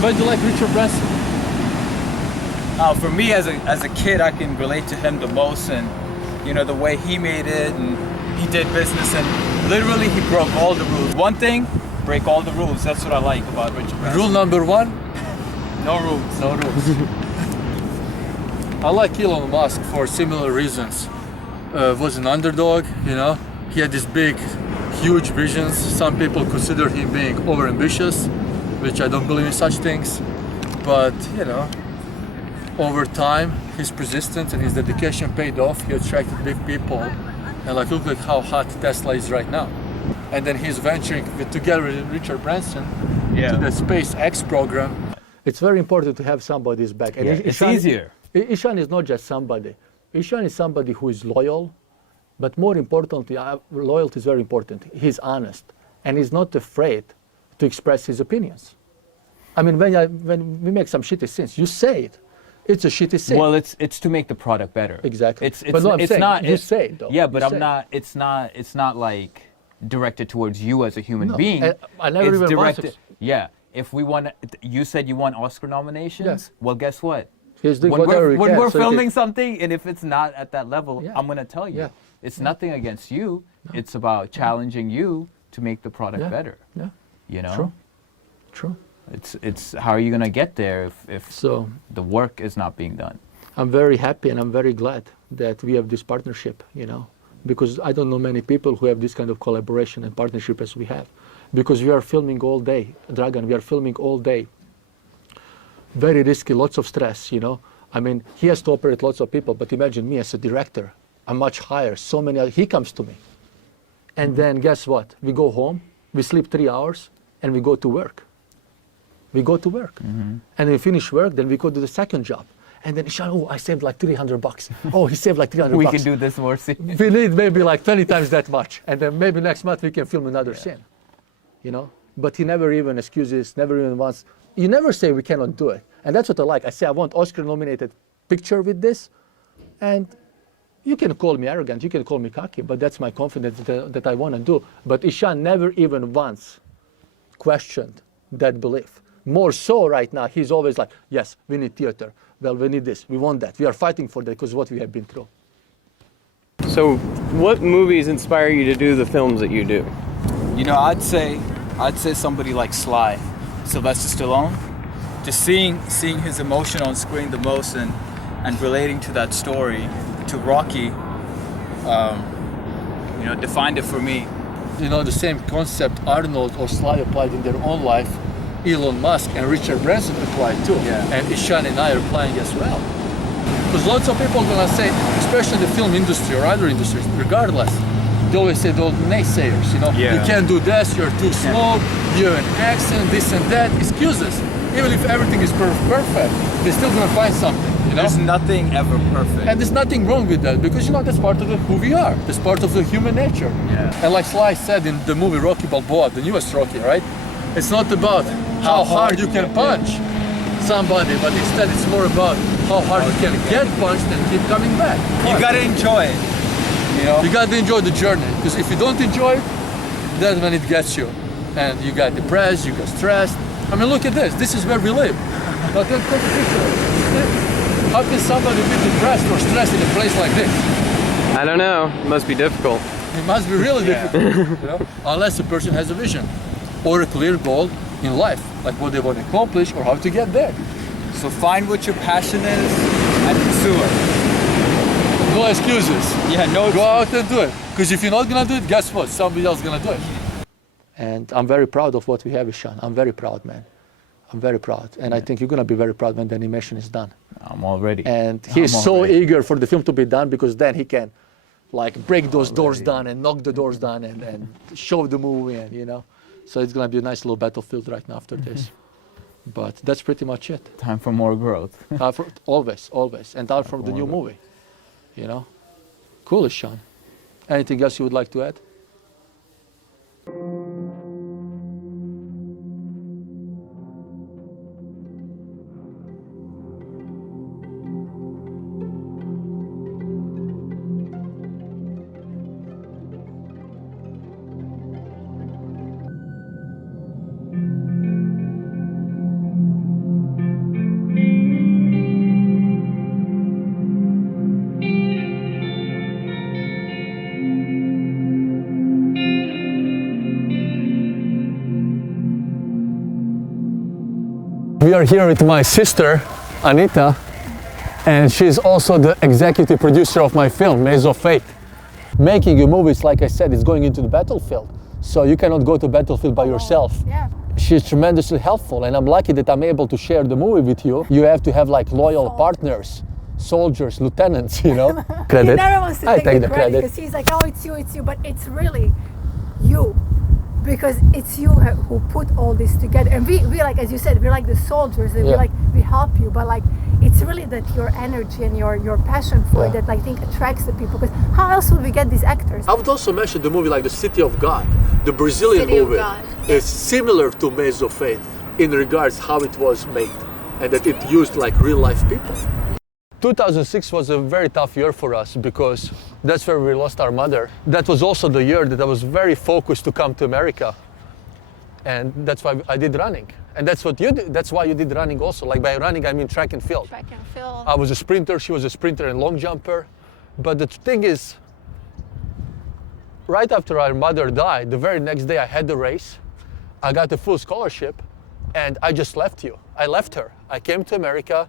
But you like Richard Branson? For me, as a kid, I can relate to him the most, and you know the way he made it, and he did business, and literally he broke all the rules. One thing, break all the rules. That's what I like about Richard Branson. Rule number 1? No rules. No rules. I like Elon Musk for similar reasons. Was an underdog, you know. He had these big, huge visions. Some people consider him being overambitious, which I don't believe in such things. But, you know, over time, his persistence and his dedication paid off. He attracted big people. And like, look at how hot Tesla is right now. And then he's venturing together with Richard Branson to the SpaceX program. It's very important to have somebody's back. And it's easier. Ishan is not just somebody. Ishan is somebody who is loyal, but more importantly, loyalty is very important. He's honest, and he's not afraid to express his opinions. I mean, when we make some shitty sins, you say it. It's a shitty sin. Well, it's to make the product better. Exactly. It's but no, I'm it's saying, not. You say it though. Yeah, but you I'm not. It's not like directed towards you as a human No, being. I never it's even directed. wanted. Yeah. If we want, you said you want Oscar nominations. Yes. Well, guess what? He's doing when whatever we're, he when can, we're so he filming can- something, and if it's not at that level, Yeah. I'm gonna tell you. Yeah. It's nothing against you. It's about challenging you to make the product Yeah. better. Yeah. You know. True. True. It's how are you gonna get there if So the work is not being done? I'm very happy and I'm very glad that we have this partnership, you know, because I don't know many people who have this kind of collaboration and partnership as we have, because we are filming all day, Dragan, we are filming all day. Very risky, lots of stress, you know. I mean, he has to operate lots of people, but imagine me as a director, I'm much higher, so many, he comes to me. And then guess what? We go home, we sleep 3 hours, and we go to work. We go to work. And we finish work, then we go to the second job. And then, oh, I saved like $300. Oh, he saved like $300. We can do this more scene. We need maybe like 20 times that much. And then maybe next month we can film another scene. You know? But he never even excuses, never even wants. You never say we cannot do it. And that's what I like. I say I want Oscar-nominated picture with this. And you can call me arrogant, you can call me cocky, but that's my confidence that I want to do. But Ishan never even once questioned that belief. More so right now, he's always like, yes, we need theater. Well, we need this, we want that. We are fighting for that because what we have been through. So, what movies inspire you to do the films that you do? You know, I'd say somebody like Sly, Sylvester Stallone. Just seeing his emotion on screen the most and relating to that story, to Rocky, you know, defined it for me. You know, the same concept Arnold or Sly applied in their own life, Elon Musk and Richard Branson applied too. Yeah. And Ishan and I are applying as well. Because lots of people are gonna say, especially in the film industry or other industries, regardless, they always say those naysayers, you know, Yeah. you can't do this, you're too slow, you have an accent, this and that, excuses. Even if everything is perfect, they're still gonna find something, you know? There's nothing ever perfect. And there's nothing wrong with that because, you know, that's part of who we are. That's part of the human nature. Yeah. And like Sly said in the movie Rocky Balboa, the newest Rocky, right? It's not about how hard you can punch somebody, but instead it's more about how hard you can get punched and keep coming back. You gotta enjoy it. You know? You gotta enjoy the journey because if you don't enjoy it, that's when it gets you. And you got depressed, you got stressed. I mean, look at this. This is where we live. Now, take a picture. How can somebody be depressed or stressed in a place like this? I don't know. It must be difficult. It must be really difficult, you know? Unless a person has a vision or a clear goal in life, like what they want to accomplish or how to get there. So find what your passion is and pursue it. No excuses. Yeah, no. Go out and do it. Because if you're not gonna do it, guess what? Somebody else is gonna do it. And I'm very proud of what we have, Ishan. I'm very proud, man. I'm very proud. And I think you're gonna be very proud when the animation is done. I'm already. And he's so eager for the film to be done because then he can like break those doors down and knock the doors down and show the movie and, you know. So it's gonna be a nice little battlefield right now after this. But that's pretty much it. Time for more growth. Always. And time for the new movie, you know. Cool, Ishan. Anything else you would like to add? We are here with my sister, Anita, and she's also the executive producer of my film, Maze of Fate. Making a movie is, like I said, it's going into the battlefield. So you cannot go to battlefield by yourself. Yeah. She's tremendously helpful, and I'm lucky that I'm able to share the movie with you. You have to have like loyal partners, soldiers, lieutenants, you know. He never wants to take the credit credit. because he's like, oh, it's you, but it's really you. Because it's you who put all this together, and we like, as you said, we're like the soldiers, and we help you, but like it's really that your energy and your passion for it that I think attracts the people. Because how else would we get these actors? I would also mention the movie like The City of God, the Brazilian City of movie. God. Is similar to Maze of Fate in regards how it was made, and that it used like real life people. 2006 was a very tough year for us because that's where we lost our mother. That was also the year that I was very focused to come to America. And that's why I did running. And that's what you did. That's why you did running also. Like by running, I mean track and field. Track and field. I was a sprinter, she was a sprinter and long jumper. But the thing is, right after our mother died, the very next day I had the race. I got a full scholarship and I just left you. I left her. I came to America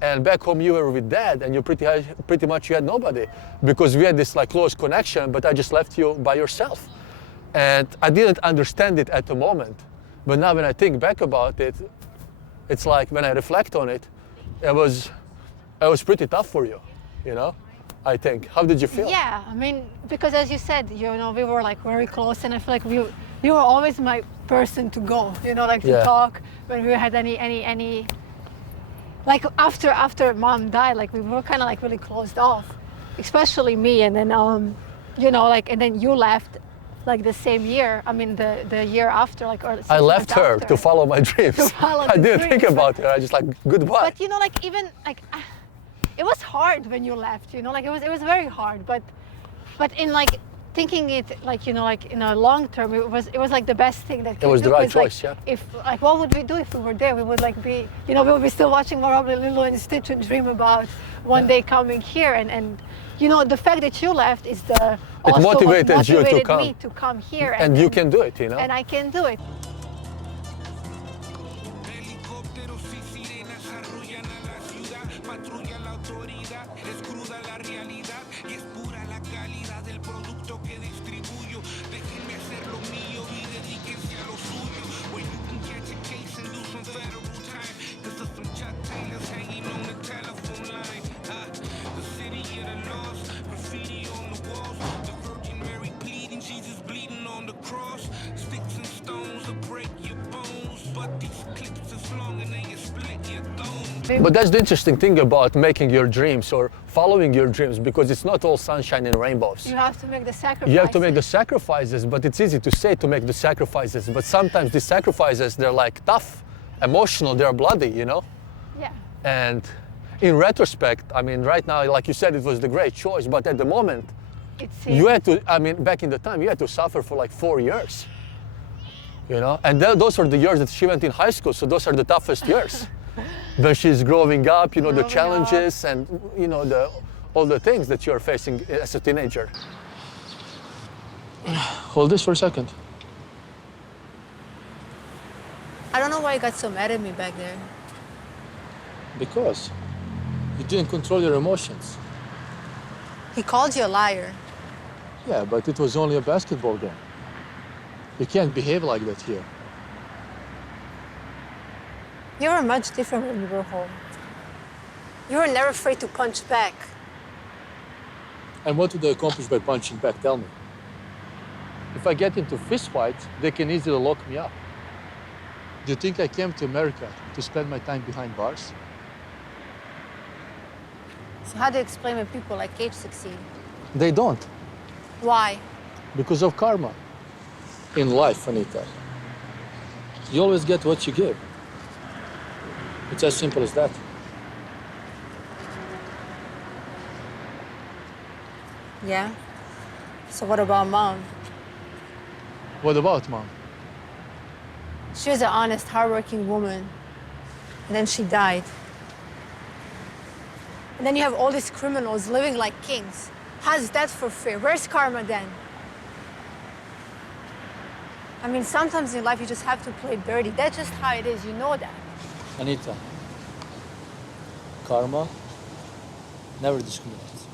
and back home you were with dad and you pretty much you had nobody because we had this like close connection, but I just left you by yourself. And I didn't understand it at the moment. But now when I think back about it, it's like when I reflect on it, it was pretty tough for you, you know? I think. How did you feel? Yeah, I mean, because as you said, you know, we were like very close, and I feel like you were always my person to go, you know, like to talk when we had any, like after mom died, like we were kind of like really closed off, especially me, and then you know, like, and then you left. Like the same year, I mean the year after, like, or I left her to follow my dreams. I didn't think about her. I just like goodbye. But you know, like even like, it was hard when you left. You know, like it was very hard. But in like thinking it like, you know, like in a long term, it was like the best thing that. It was the right choice, like, If like what would we do if we were there? We would like be, you know, we would be still watching Robert Lilo and Stitch and dream about one day coming here and. You know, the fact that you left is the it motivated you to come. Me to come here, and you can do it, you know. And I can do it. But that's the interesting thing about making your dreams or following your dreams, because it's not all sunshine and rainbows. You have to make the sacrifices. You have to make the sacrifices, but it's easy to say to make the sacrifices. But sometimes these sacrifices, they're like tough, emotional, they're bloody, you know? Yeah. And in retrospect, I mean, right now, like you said, it was the great choice, but at the moment, you had to, I mean, back in the time, you had to suffer for like 4 years, you know? And those are the years that she went in high school, so those are the toughest years. When she's growing up, you know, the challenges and, you know, all the things that you're facing as a teenager. Hold this for a second. I don't know why you got so mad at me back there. Because you didn't control your emotions. He called you a liar. Yeah, but it was only a basketball game. You can't behave like that here. You were much different when you were home. You were never afraid to punch back. And what do they accomplish by punching back? Tell me. If I get into fist fights, they can easily lock me up. Do you think I came to America to spend my time behind bars? So how do you explain when people like Cage succeed? They don't. Why? Because of karma. In life, Anita, you always get what you give. It's as simple as that. Yeah? So what about Mom? What about Mom? She was an honest, hardworking woman. And then she died. And then you have all these criminals living like kings. How's that for fair? Where's karma then? I mean, sometimes in life you just have to play dirty. That's just how it is, you know that. Anita, karma never discriminates.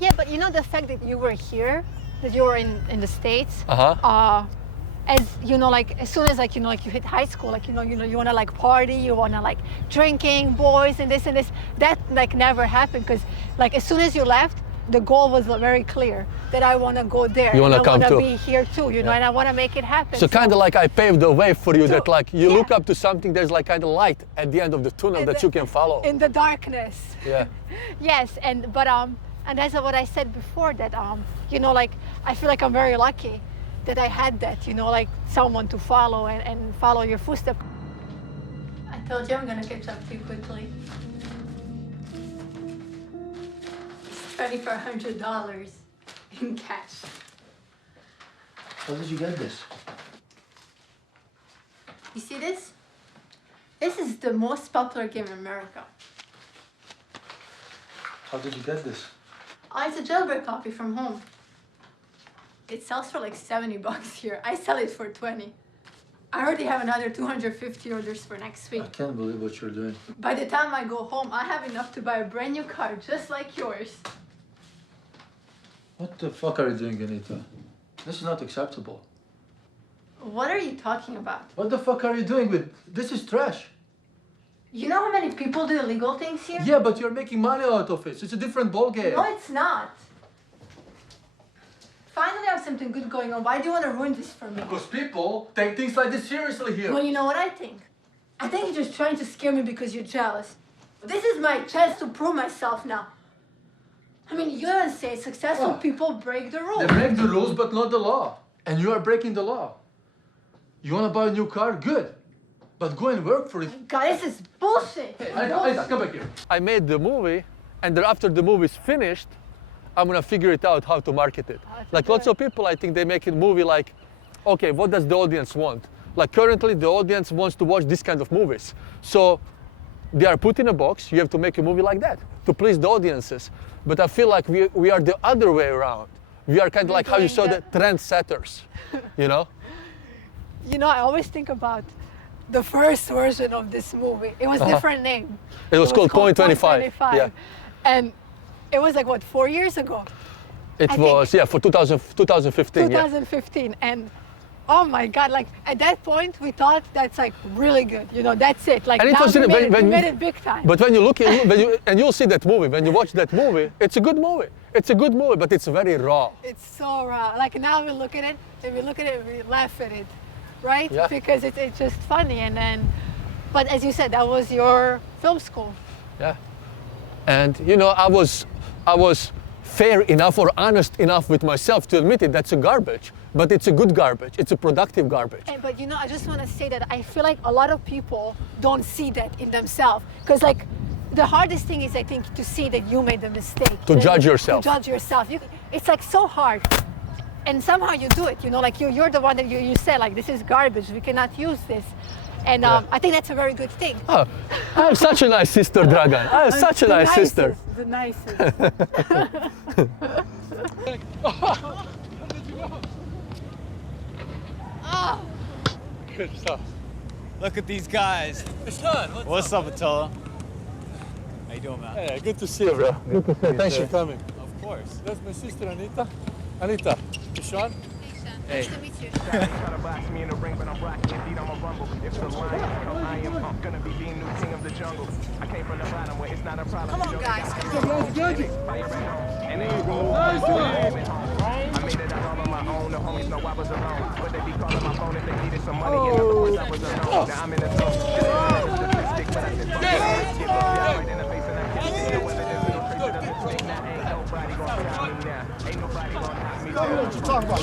Yeah, but you know the fact that you were here, that you were in the States, as you know, like as soon as like you know, like you hit high school, like you know, you wanna like party, you wanna like drinking, boys, and this, that like never happened because like as soon as you left, the goal was very clear that I want to go there. You want to come too. I want to be here too, you know, and I want to make it happen. So kind of like I paved the way for you, that like you look up to something, there's like kind of light at the end of the tunnel that you can follow. In the darkness. Yeah. Yes, and that's what I said before, that you know, like I feel like I'm very lucky that I had that, you know, like someone to follow and follow your footsteps. I told you I'm gonna catch up to you quickly. It's ready for $100 in cash. How did you get this? You see this? This is the most popular game in America. How did you get this? Oh, it's a jailbreak copy from home. It sells for like $70 here. I sell it for 20. I already have another 250 orders for next week. I can't believe what you're doing. By the time I go home, I have enough to buy a brand new car just like yours. What the fuck are you doing, Anita? This is not acceptable. What are you talking about? What the fuck are you doing with... This is trash. You know how many people do illegal things here? Yeah, but you're making money out of it. It's a different ballgame. No, it's not. Finally, I have something good going on. Why do you want to ruin this for me? Because people take things like this seriously here. Well, you know what I think? I think you're just trying to scare me because you're jealous. This is my chance to prove myself now. I mean, you even say successful people break the rules. They break the rules, but not the law. And you are breaking the law. You want to buy a new car? Good. But go and work for it. God, this is bullshit. Hey, Aida, come back here. I made the movie, and then after the movie is finished, I'm gonna figure it out how to market it. Like lots of people, I think they make a movie like, okay, what does the audience want? Like currently, the audience wants to watch this kind of movies. So they are put in a box. You have to make a movie like that to please the audiences. But I feel like we are the other way around. We are kind of like how you saw the trendsetters, you know? You know, I always think about the first version of this movie. It was different name. It was called Point 25. Yeah. And it was like, what, 4 years ago? It was, yeah, for 2015. 2015. Yeah. And oh my God, like at that point, we thought that's like really good. You know, that's it. Like and now we made it big time. But when you look at and you'll see that movie, when you watch that movie, it's a good movie. It's a good movie, but it's very raw. It's so raw. Like now we look at it, and we look at it, we laugh at it, right? Yeah. Because it's just funny. And then, but as you said, that was your film school. Yeah. And you know, I was fair enough or honest enough with myself to admit it. That's a garbage, but it's a good garbage. It's a productive garbage. But you know, I just want to say that I feel like a lot of people don't see that in themselves. Because like, the hardest thing is, I think, to see that you made a mistake. To judge yourself. To judge yourself. It's like so hard. And somehow you do it, you know, like you're the one that you say like, this is garbage, we cannot use this. And I think that's a very good thing. Oh, I have such a nice sister, Dragan. I have such a nice sister. The nicest. Oh. Good stuff. Look at these guys. What's up, Attila? How you doing, man? Hey, good to see you, bro. Good to see you. Thanks for coming. Of course. That's my sister, Anita. Anita, Sean. Hey. Nice to meet you. Come on, guys. Come on. Good. And there you go. Nice to meet you. I made it out on my own. The homies know I was alone. But they be calling my phone if they needed some money. And of course I was alone. Now I'm in the zone. What you talking about?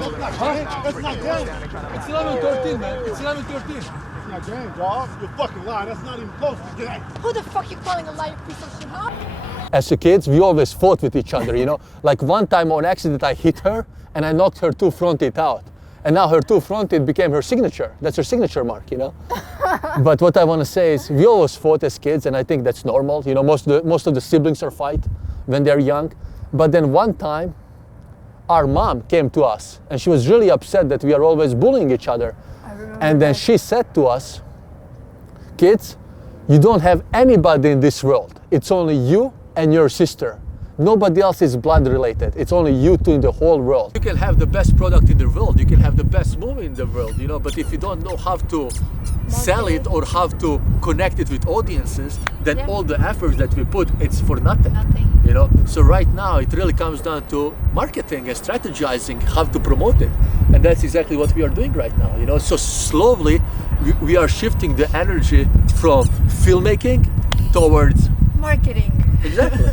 That's not game. It's 11-13, man. It's 11-13. It's not game, dog. You're fucking lying. That's not even close to game. Who the fuck you calling a liar, piece of shit, huh? As a kids, we always fought with each other, you know? Like one time on accident, I hit her and I knocked her 2 front teeth out. And now her 2 front teeth became her signature. That's her signature mark, you know? But what I want to say is we always fought as kids, and I think that's normal. You know, most of the siblings are fight when they're young. But then one time, our mom came to us and she was really upset that we are always bullying each other. And then she said to us, kids, you don't have anybody in this world. It's only you and your sister. Nobody else is blood related. It's only you two in the whole world. You can have the best product in the world. You can have the best movie in the world, you know, but if you don't know how to sell it or how to connect it with audiences, then all the efforts that we put, it's for nothing. You know, so right now it really comes down to marketing and strategizing how to promote it. And that's exactly what we are doing right now, you know. So slowly we are shifting the energy from filmmaking towards marketing. Exactly.